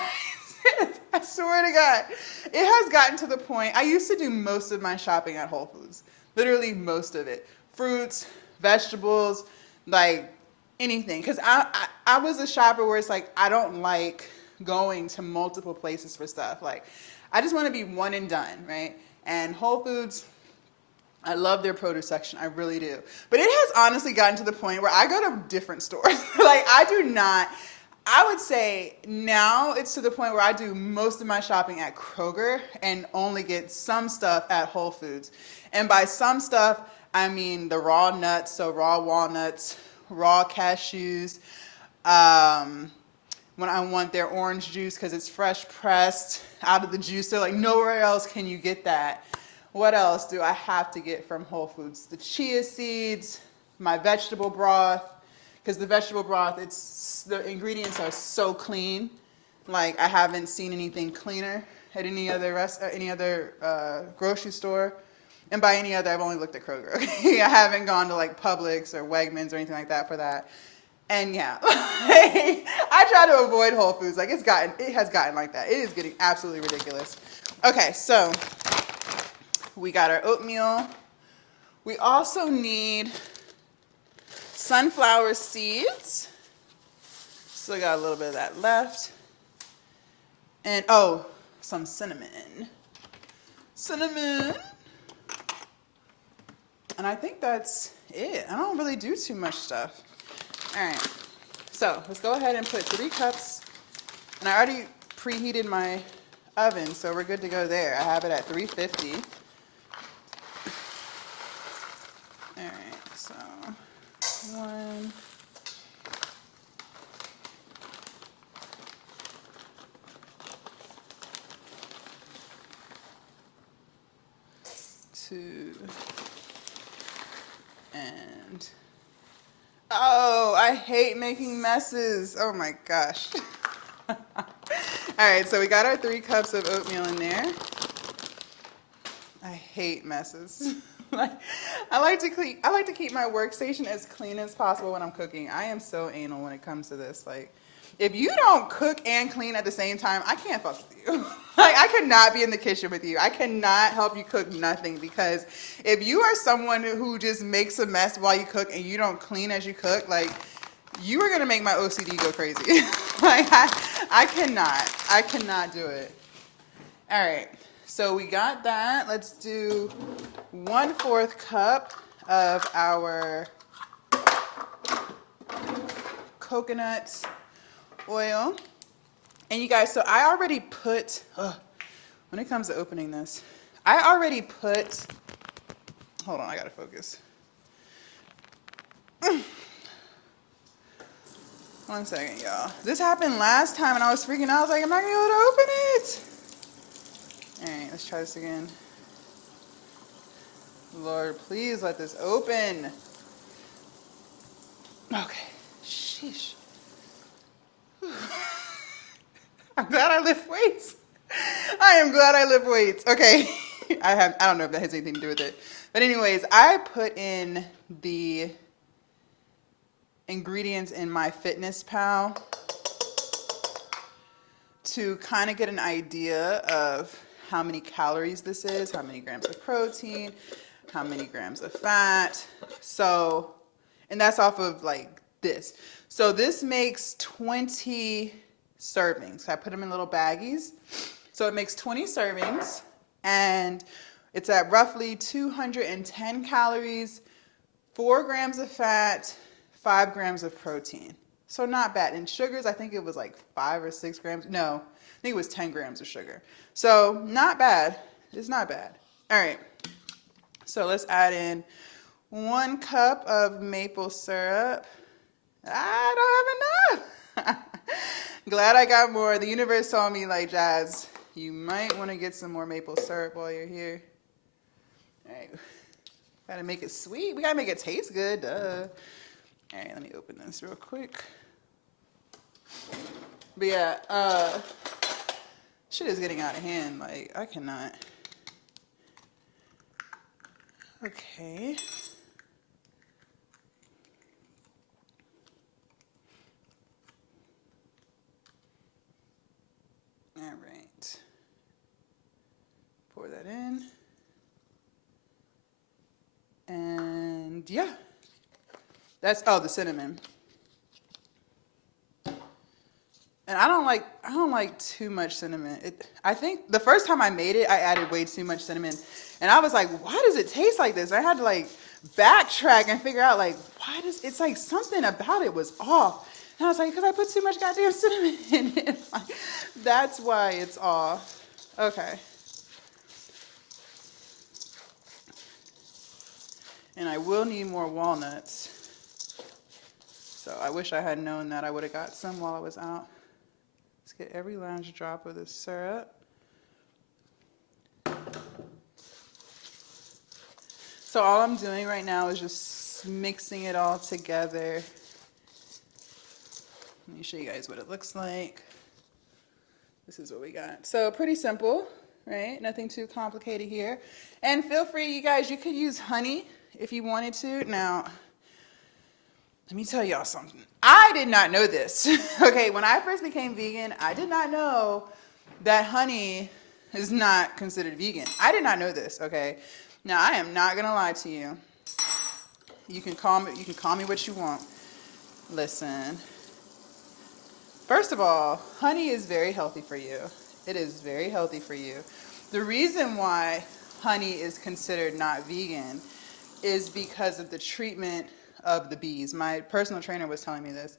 I swear to God, it has gotten to the point. I used to do most of my shopping at Whole Foods, literally most of it. Fruits, vegetables, like anything. Because I was a shopper where it's like, I don't like going to multiple places for stuff. Like, I just want to be one and done, right? And Whole Foods, I love their produce section. I really do. But it has honestly gotten to the point where I go to different stores. Like, I would say now it's to the point where I do most of my shopping at Kroger and only get some stuff at Whole Foods. And by some stuff, I mean the raw nuts, so raw walnuts, raw cashews. When I want their orange juice because it's fresh pressed out of the juicer, like nowhere else can you get that. What else do I have to get from Whole Foods? The chia seeds, my vegetable broth, because the vegetable broth, the ingredients are so clean. Like I haven't seen anything cleaner at any other grocery store. And by any other, I've only looked at Kroger. Okay? I haven't gone to like Publix or Wegmans or anything like that for that. And yeah, I try to avoid Whole Foods. Like it has gotten like that. It is getting absolutely ridiculous. Okay, so we got our oatmeal. We also need sunflower seeds. Still got a little bit of that left. And some cinnamon. Cinnamon. And I think that's it. I don't really do too much stuff. All right. So let's go ahead and put 3 cups. And I already preheated my oven, so we're good to go there. I have it at 350. All right, so 1, 2, and I hate making messes. Oh my gosh. All right, so we got our 3 cups of oatmeal in there. I hate messes. I like to keep my workstation as clean as possible when I'm cooking. I am so anal when it comes to this. Like, if you don't cook and clean at the same time, I can't fuck with you. Like, I could not be in the kitchen with you. I cannot help you cook nothing, because if you are someone who just makes a mess while you cook and you don't clean as you cook, like, you are gonna make my OCD go crazy. Like, I cannot do it. All right. So we got that. Let's do 1/4 cup of our coconut oil. And you guys, so I already put, when it comes to opening this, hold on, I gotta focus. One second, y'all. This happened last time and I was freaking out. I was like, I'm not gonna be able to open it. All right, let's try this again. Lord, please let this open. Okay. Sheesh. I'm glad I lift weights. I am glad I lift weights. Okay. I don't know if that has anything to do with it. But anyways, I put in the ingredients in my Fitness Pal to kind of get an idea of how many calories this is, how many grams of protein, how many grams of fat. So, and that's off of like this. So this makes 20 servings. I put them in little baggies. So it makes 20 servings and it's at roughly 210 calories, 4 grams of fat, 5 grams of protein. So not bad. In sugars, I think it was like 5 or 6 grams. No, I think it was 10 grams of sugar. So not bad. It's not bad. All right. So let's add in 1 cup of maple syrup. I don't have enough. Glad I got more. The universe told me, like, Jazz, you might want to get some more maple syrup while you're here. All right. Gotta make it sweet. We gotta make it taste good. Duh. All right, let me open this real quick. But yeah, shit is getting out of hand. Like, I cannot. Okay. All right. Pour that in. And yeah. That's, oh, the cinnamon. And I don't like too much cinnamon. I think the first time I made it, I added way too much cinnamon. And I was like, why does it taste like this? I had to like backtrack and figure out like, it's like something about it was off. And I was like, because I put too much goddamn cinnamon in it. Like, that's why it's off. Okay. And I will need more walnuts. So I wish I had known that. I would have got some while I was out. Let's get every last drop of the syrup. So all I'm doing right now is just mixing it all together. Let me show you guys what it looks like. This is what we got. So pretty simple, right? Nothing too complicated here. And feel free, you guys, you could use honey if you wanted to. Now, let me tell y'all something. I did not know this. Okay, when I first became vegan, I did not know that honey is not considered vegan. I did not know this, okay? Now, I am not gonna lie to you. You can call me what you want. Listen. First of all, honey is very healthy for you. It is very healthy for you. The reason why honey is considered not vegan is because of the treatment of the bees. My personal trainer was telling me this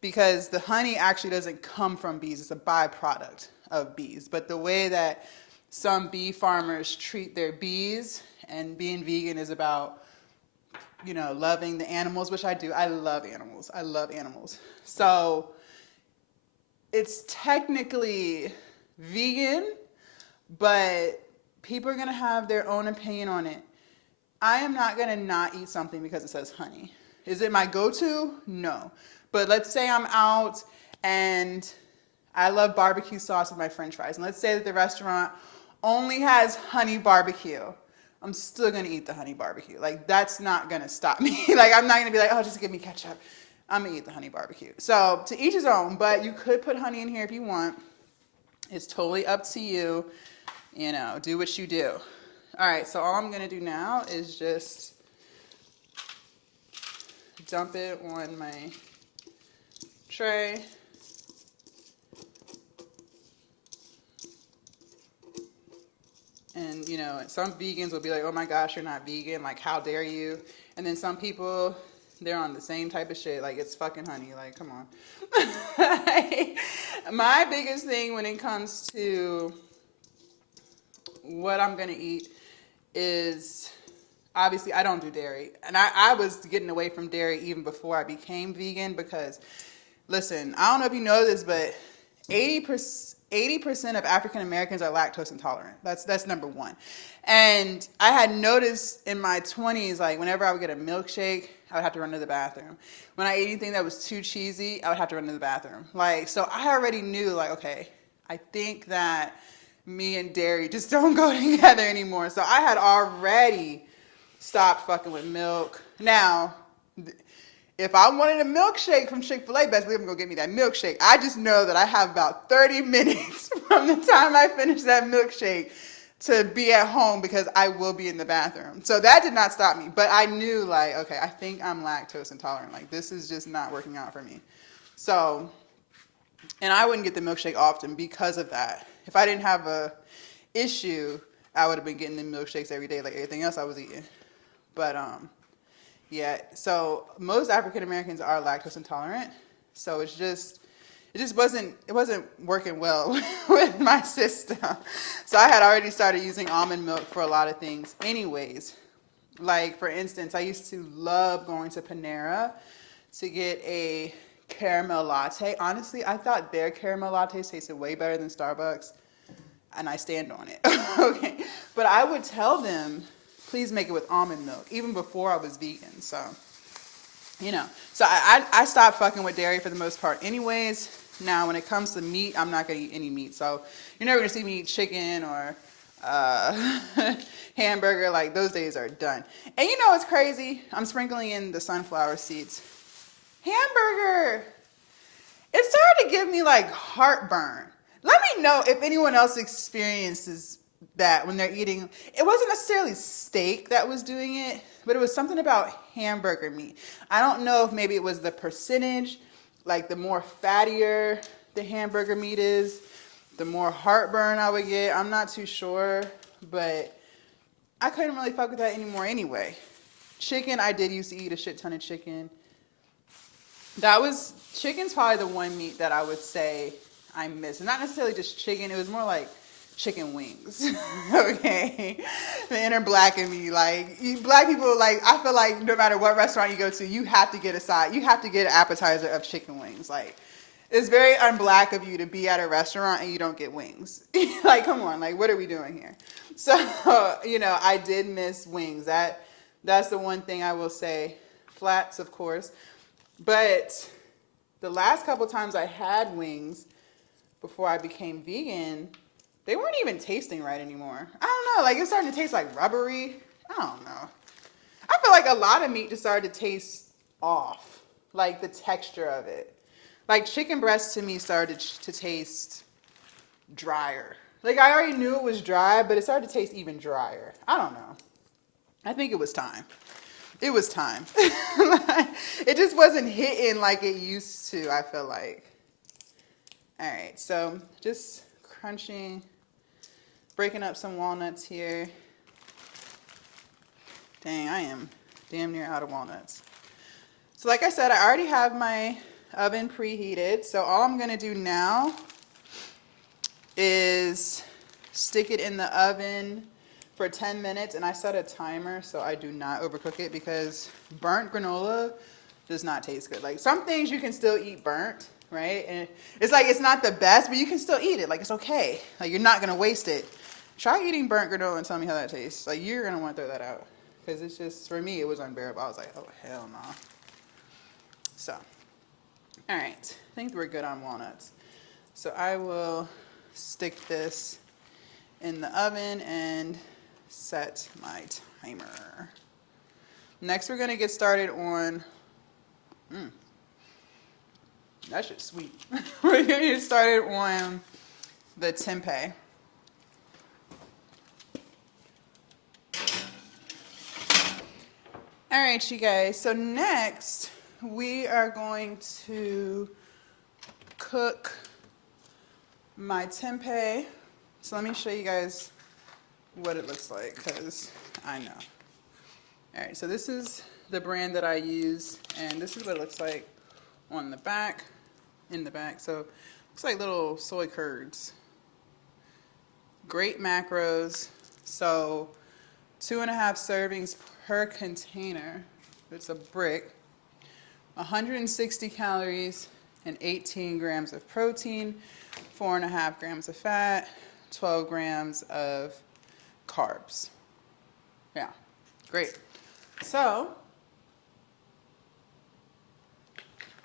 because the honey actually doesn't come from bees. It's a byproduct of bees. But the way that some bee farmers treat their bees, and being vegan is about, you know, loving the animals, which I do. I love animals. I love animals. So it's technically vegan, but people are going to have their own opinion on it. I am not going to not eat something because it says honey. Is it my go-to? No. But let's say I'm out and I love barbecue sauce with my french fries. And let's say that the restaurant only has honey barbecue. I'm still going to eat the honey barbecue. Like, that's not going to stop me. Like, I'm not going to be like, oh, just give me ketchup. I'm going to eat the honey barbecue. So, to each his own. But you could put honey in here if you want. It's totally up to you. You know, do what you do. All right, so all I'm going to do now is just dump it on my tray. And, you know, some vegans will be like, oh my gosh, you're not vegan. Like, how dare you? And then some people, they're on the same type of shit. Like, it's fucking honey. Like, come on. My biggest thing when it comes to what I'm going to eat is, obviously, I don't do dairy. And I was getting away from dairy even before I became vegan because, Listen, I don't know if you know this, but 80% of African Americans are lactose intolerant. That's number one. And I had noticed in my 20s, like whenever I would get a milkshake, I would have to run to the bathroom. When I ate anything that was too cheesy, I would have to run to the bathroom. Like, so I already knew, like, okay, I think that me and dairy just don't go together anymore. So I had already stopped fucking with milk. Now, if I wanted a milkshake from Chick-fil-A, best believe I'm gonna get me that milkshake. I just know that I have about 30 minutes from the time I finish that milkshake to be at home because I will be in the bathroom. So that did not stop me. But I knew, like, okay, I think I'm lactose intolerant. Like, this is just not working out for me. So, and I wouldn't get the milkshake often because of that. If I didn't have a issue, I would have been getting the milkshakes every day like everything else I was eating. But, yeah, so most African Americans are lactose intolerant. So it wasn't working well with my system. So I had already started using almond milk for a lot of things anyways. Like, for instance, I used to love going to Panera to get a caramel latte. Honestly, I thought their caramel lattes tasted way better than Starbucks, and I stand on it. Okay, but I would tell them, please make it with almond milk, even before I was vegan. So, you know, so I stopped fucking with dairy for the most part anyways. Now, when it comes to meat, I'm not going to eat any meat. So you're never going to see me eat chicken or hamburger. Like, those days are done. And you know what's crazy? I'm sprinkling in the sunflower seeds. Hamburger. It started to give me like heartburn. Let me know if anyone else experiences that when they're eating. It wasn't necessarily steak that was doing it, but it was something about hamburger meat. I don't know if maybe it was the percentage, like the more fattier the hamburger meat is, the more heartburn I would get. I'm not too sure, but I couldn't really fuck with that anymore anyway. Chicken, I did used to eat a shit ton of chicken. Chicken's probably the one meat that I would say I miss. Not necessarily just chicken, it was more like chicken wings. Okay, the inner black in me, like, black people, like, I feel like no matter what restaurant you go to, you have to get a side, you have to get an appetizer of chicken wings. Like, it's very unblack of you to be at a restaurant and you don't get wings. Like, come on, like, what are we doing here? So, you know, I did miss wings. That's the one thing I will say. Flats, of course, but the last couple times I had wings before I became vegan, they weren't even tasting right anymore. I don't know, like, it's starting to taste like rubbery. I don't know. I feel like a lot of meat just started to taste off, like the texture of it. Like, chicken breast to me started to taste drier. Like, I already knew it was dry, but it started to taste even drier. I don't know. I think it was time. It was time. It just wasn't hitting like it used to, I feel like. All right, so just crunching, breaking up some walnuts here. Dang, I am damn near out of walnuts. So like I said, I already have my oven preheated. So all I'm gonna do now is stick it in the oven for 10 minutes, and I set a timer so I do not overcook it because burnt granola does not taste good. Like, some things you can still eat burnt, right? And it's like, it's not the best, but you can still eat it. Like, it's okay. Like, you're not gonna waste it. Try eating burnt granola and tell me how that tastes. Like, you're gonna want to throw that out because it's just, for me, it was unbearable. I was like, oh, hell no. So, all right, I think we're good on walnuts. So I will stick this in the oven and set my timer. Next, we're gonna get started on, that shit's sweet. We're gonna get started on the tempeh. All right, you guys, so next we are going to cook my tempeh. So let me show you guys what it looks like, because I know. All right, so this is the brand that I use, and this is what it looks like on the back, in the back. So it looks like little soy curds. Great macros. So 2.5 servings per container. It's a brick. 160 calories, and 18 grams of protein, 4.5 grams of fat, 12 grams of carbs. Yeah, great. So,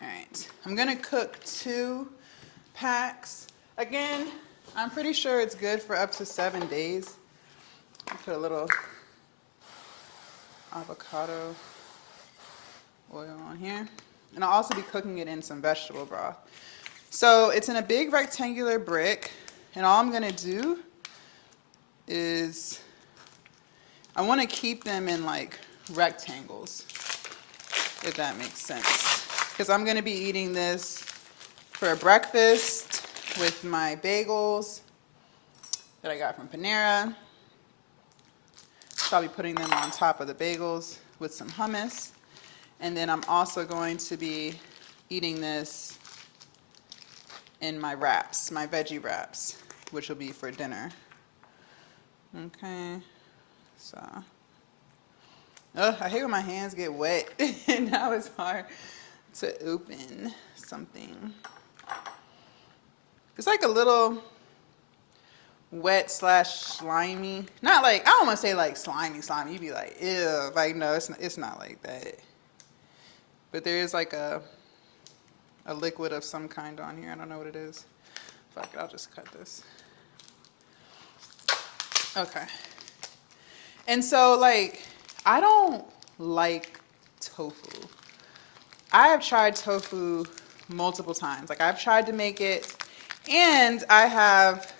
all right, I'm gonna cook 2 packs. Again, I'm pretty sure it's good for up to 7 days. I'll put a little avocado oil on here. And I'll also be cooking it in some vegetable broth. So it's in a big rectangular brick, and all I'm gonna do is, I wanna keep them in like rectangles, if that makes sense. Because I'm gonna be eating this for breakfast with my bagels that I got from Panera. So I'll be putting them on top of the bagels with some hummus. And then I'm also going to be eating this in my wraps, my veggie wraps, which will be for dinner. Okay, so. Oh, I hate when my hands get wet. And now it's hard to open something. It's like a little wet / slimy. Not like, I don't want to say like slimy. You'd be like, ew. Like, no, it's not like that. But there is like a liquid of some kind on here. I don't know what it is. Fuck it, I'll just cut this. Okay. And so, like, I don't like tofu. I have tried tofu multiple times. Like, I've tried to make it, and I have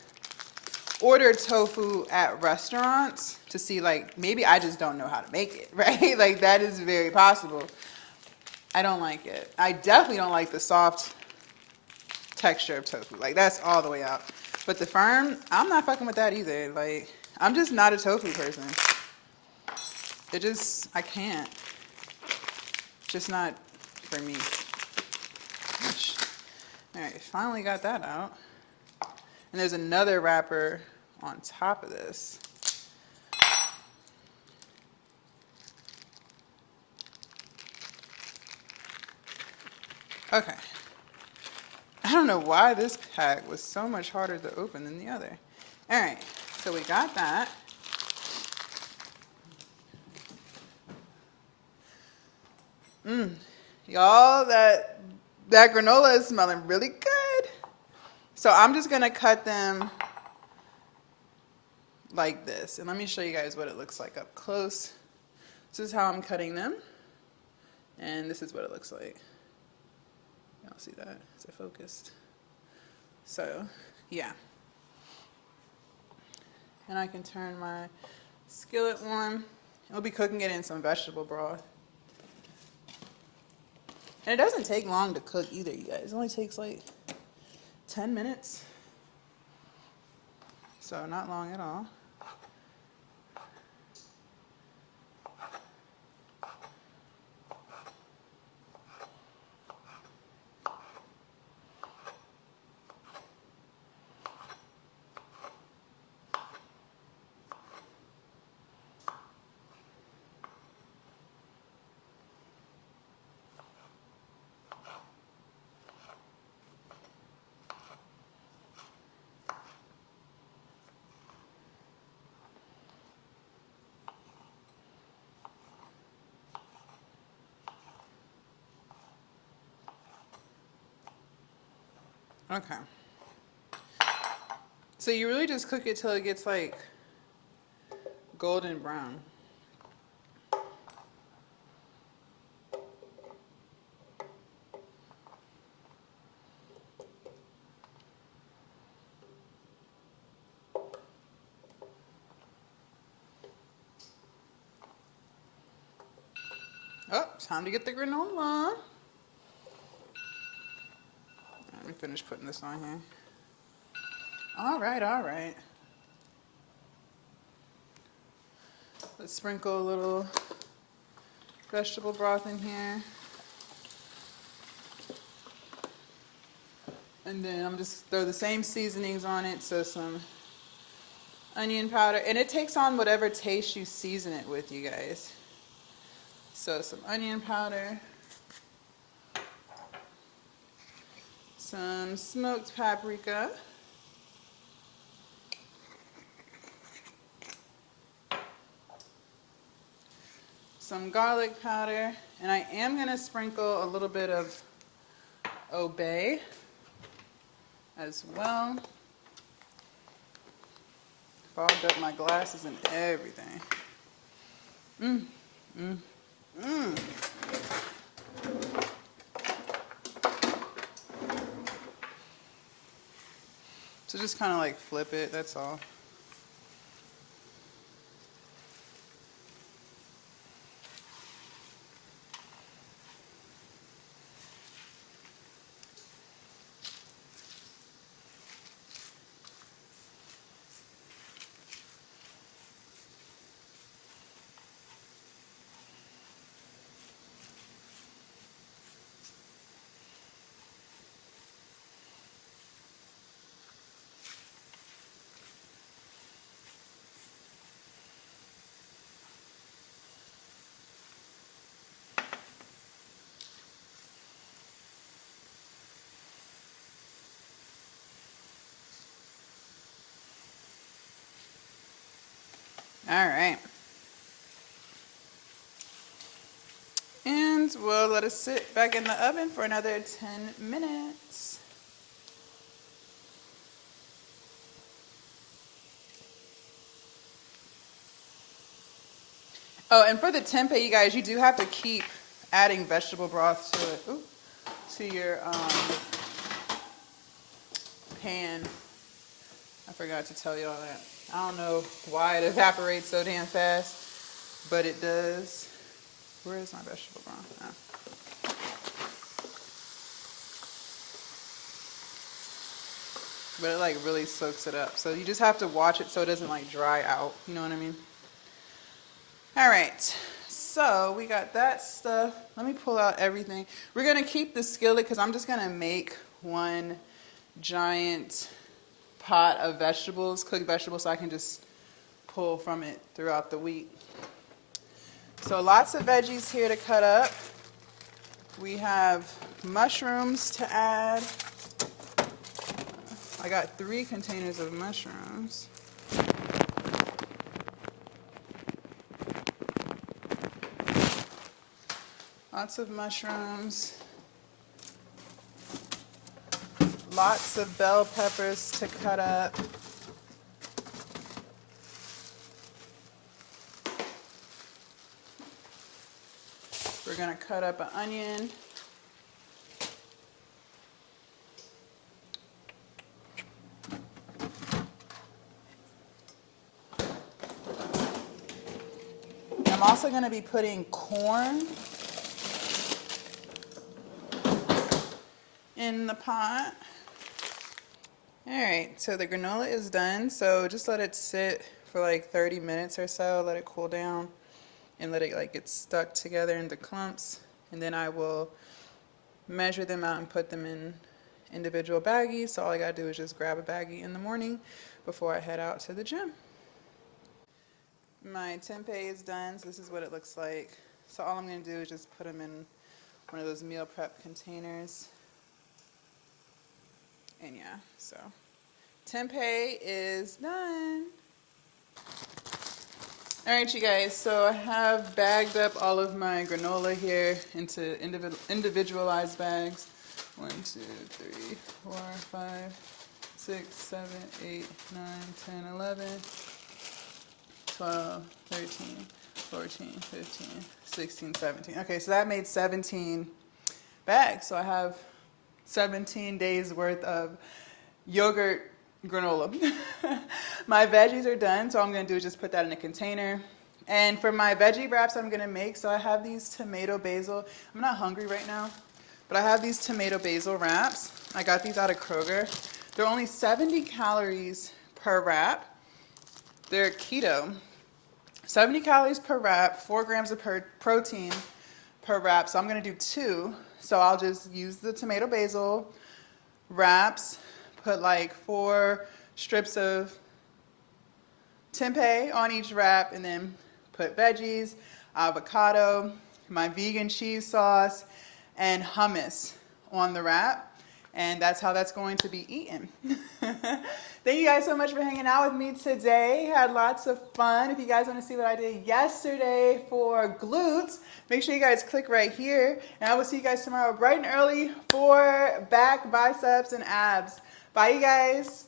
ordered tofu at restaurants to see, like, maybe I just don't know how to make it, right? Like, that is very possible. I don't like it. I definitely don't like the soft texture of tofu. Like, that's all the way out. But the firm, I'm not fucking with that either. Like, I'm just not a tofu person. I can't. Just not for me. All right, finally got that out. And there's another wrapper on top of this. Okay. I don't know why this pack was so much harder to open than the other. All right, so we got that. Y'all, that granola is smelling really good. So I'm just gonna cut them like this. And let me show you guys what it looks like up close. This is how I'm cutting them. And this is what it looks like. Y'all see that? Is it focused? So, yeah. And I can turn my skillet on. We'll be cooking it in some vegetable broth. And it doesn't take long to cook either, you guys. It only takes like 10 minutes. So not long at all. Okay. So you really just cook it till it gets like golden brown. Oh, time to get the granola. Let me finish putting this on here. All right, all right. Let's sprinkle a little vegetable broth in here. And then I'm just throw the same seasonings on it. So some onion powder. And it takes on whatever taste you season it with, you guys. So some onion powder. some smoked paprika. Some garlic powder, and I am going to sprinkle a little bit of obey as well. Fogged up my glasses and everything. So just kind of like flip it, that's all. All right. And we'll let it sit back in the oven for another 10 minutes. Oh, and for the tempeh, you guys, you do have to keep adding vegetable broth to it. Ooh, to your pan. I forgot to tell y'all that. I don't know why it evaporates so damn fast, but it does. Where is my vegetable broth? Oh. But it like really soaks it up. So you just have to watch it so it doesn't like dry out. You know what I mean? All right. So we got that stuff. Let me pull out everything. We're going to keep the skillet because I'm just going to make one giant pot of vegetables, cooked vegetables, so I can just pull from it throughout the week. So lots of veggies here to cut up. We have mushrooms to add. I got 3 containers of mushrooms. Lots of mushrooms. Lots of bell peppers to cut up. We're going to cut up an onion. I'm also going to be putting corn in the pot. All right, so the granola is done. So just let it sit for like 30 minutes or so. Let it cool down and let it like get stuck together into clumps. And then I will measure them out and put them in individual baggies. So all I gotta do is just grab a baggie in the morning before I head out to the gym. My tempeh is done, so this is what it looks like. So all I'm gonna do is just put them in one of those meal prep containers. And yeah, so tempeh is done. All right, you guys, so I have bagged up all of my granola here into individualized bags. 1, 2, 3, 4, 5, 6, 7, 8, 9, 10, 11, 12, 13, 14, 15, 16, 17. Okay, so that made 17 bags. So I have 17 days worth of yogurt granola. My veggies are done, so all I'm going to do is just put that in a container. And for my veggie wraps I'm going to make, so I have these tomato basil. I'm not hungry right now, but I have these tomato basil wraps. I got these out of Kroger. They're only 70 calories per wrap. They're keto. 70 calories per wrap, 4 grams of protein per wrap. So I'm going to do 2. So I'll just use the tomato basil wraps, put like 4 strips of tempeh on each wrap, and then put veggies, avocado, my vegan cheese sauce, and hummus on the wrap. And that's how that's going to be eaten. Thank you guys so much for hanging out with me today. Had lots of fun. If you guys want to see what I did yesterday for glutes, make sure you guys click right here. And I will see you guys tomorrow bright and early for back, biceps, and abs. Bye, you guys.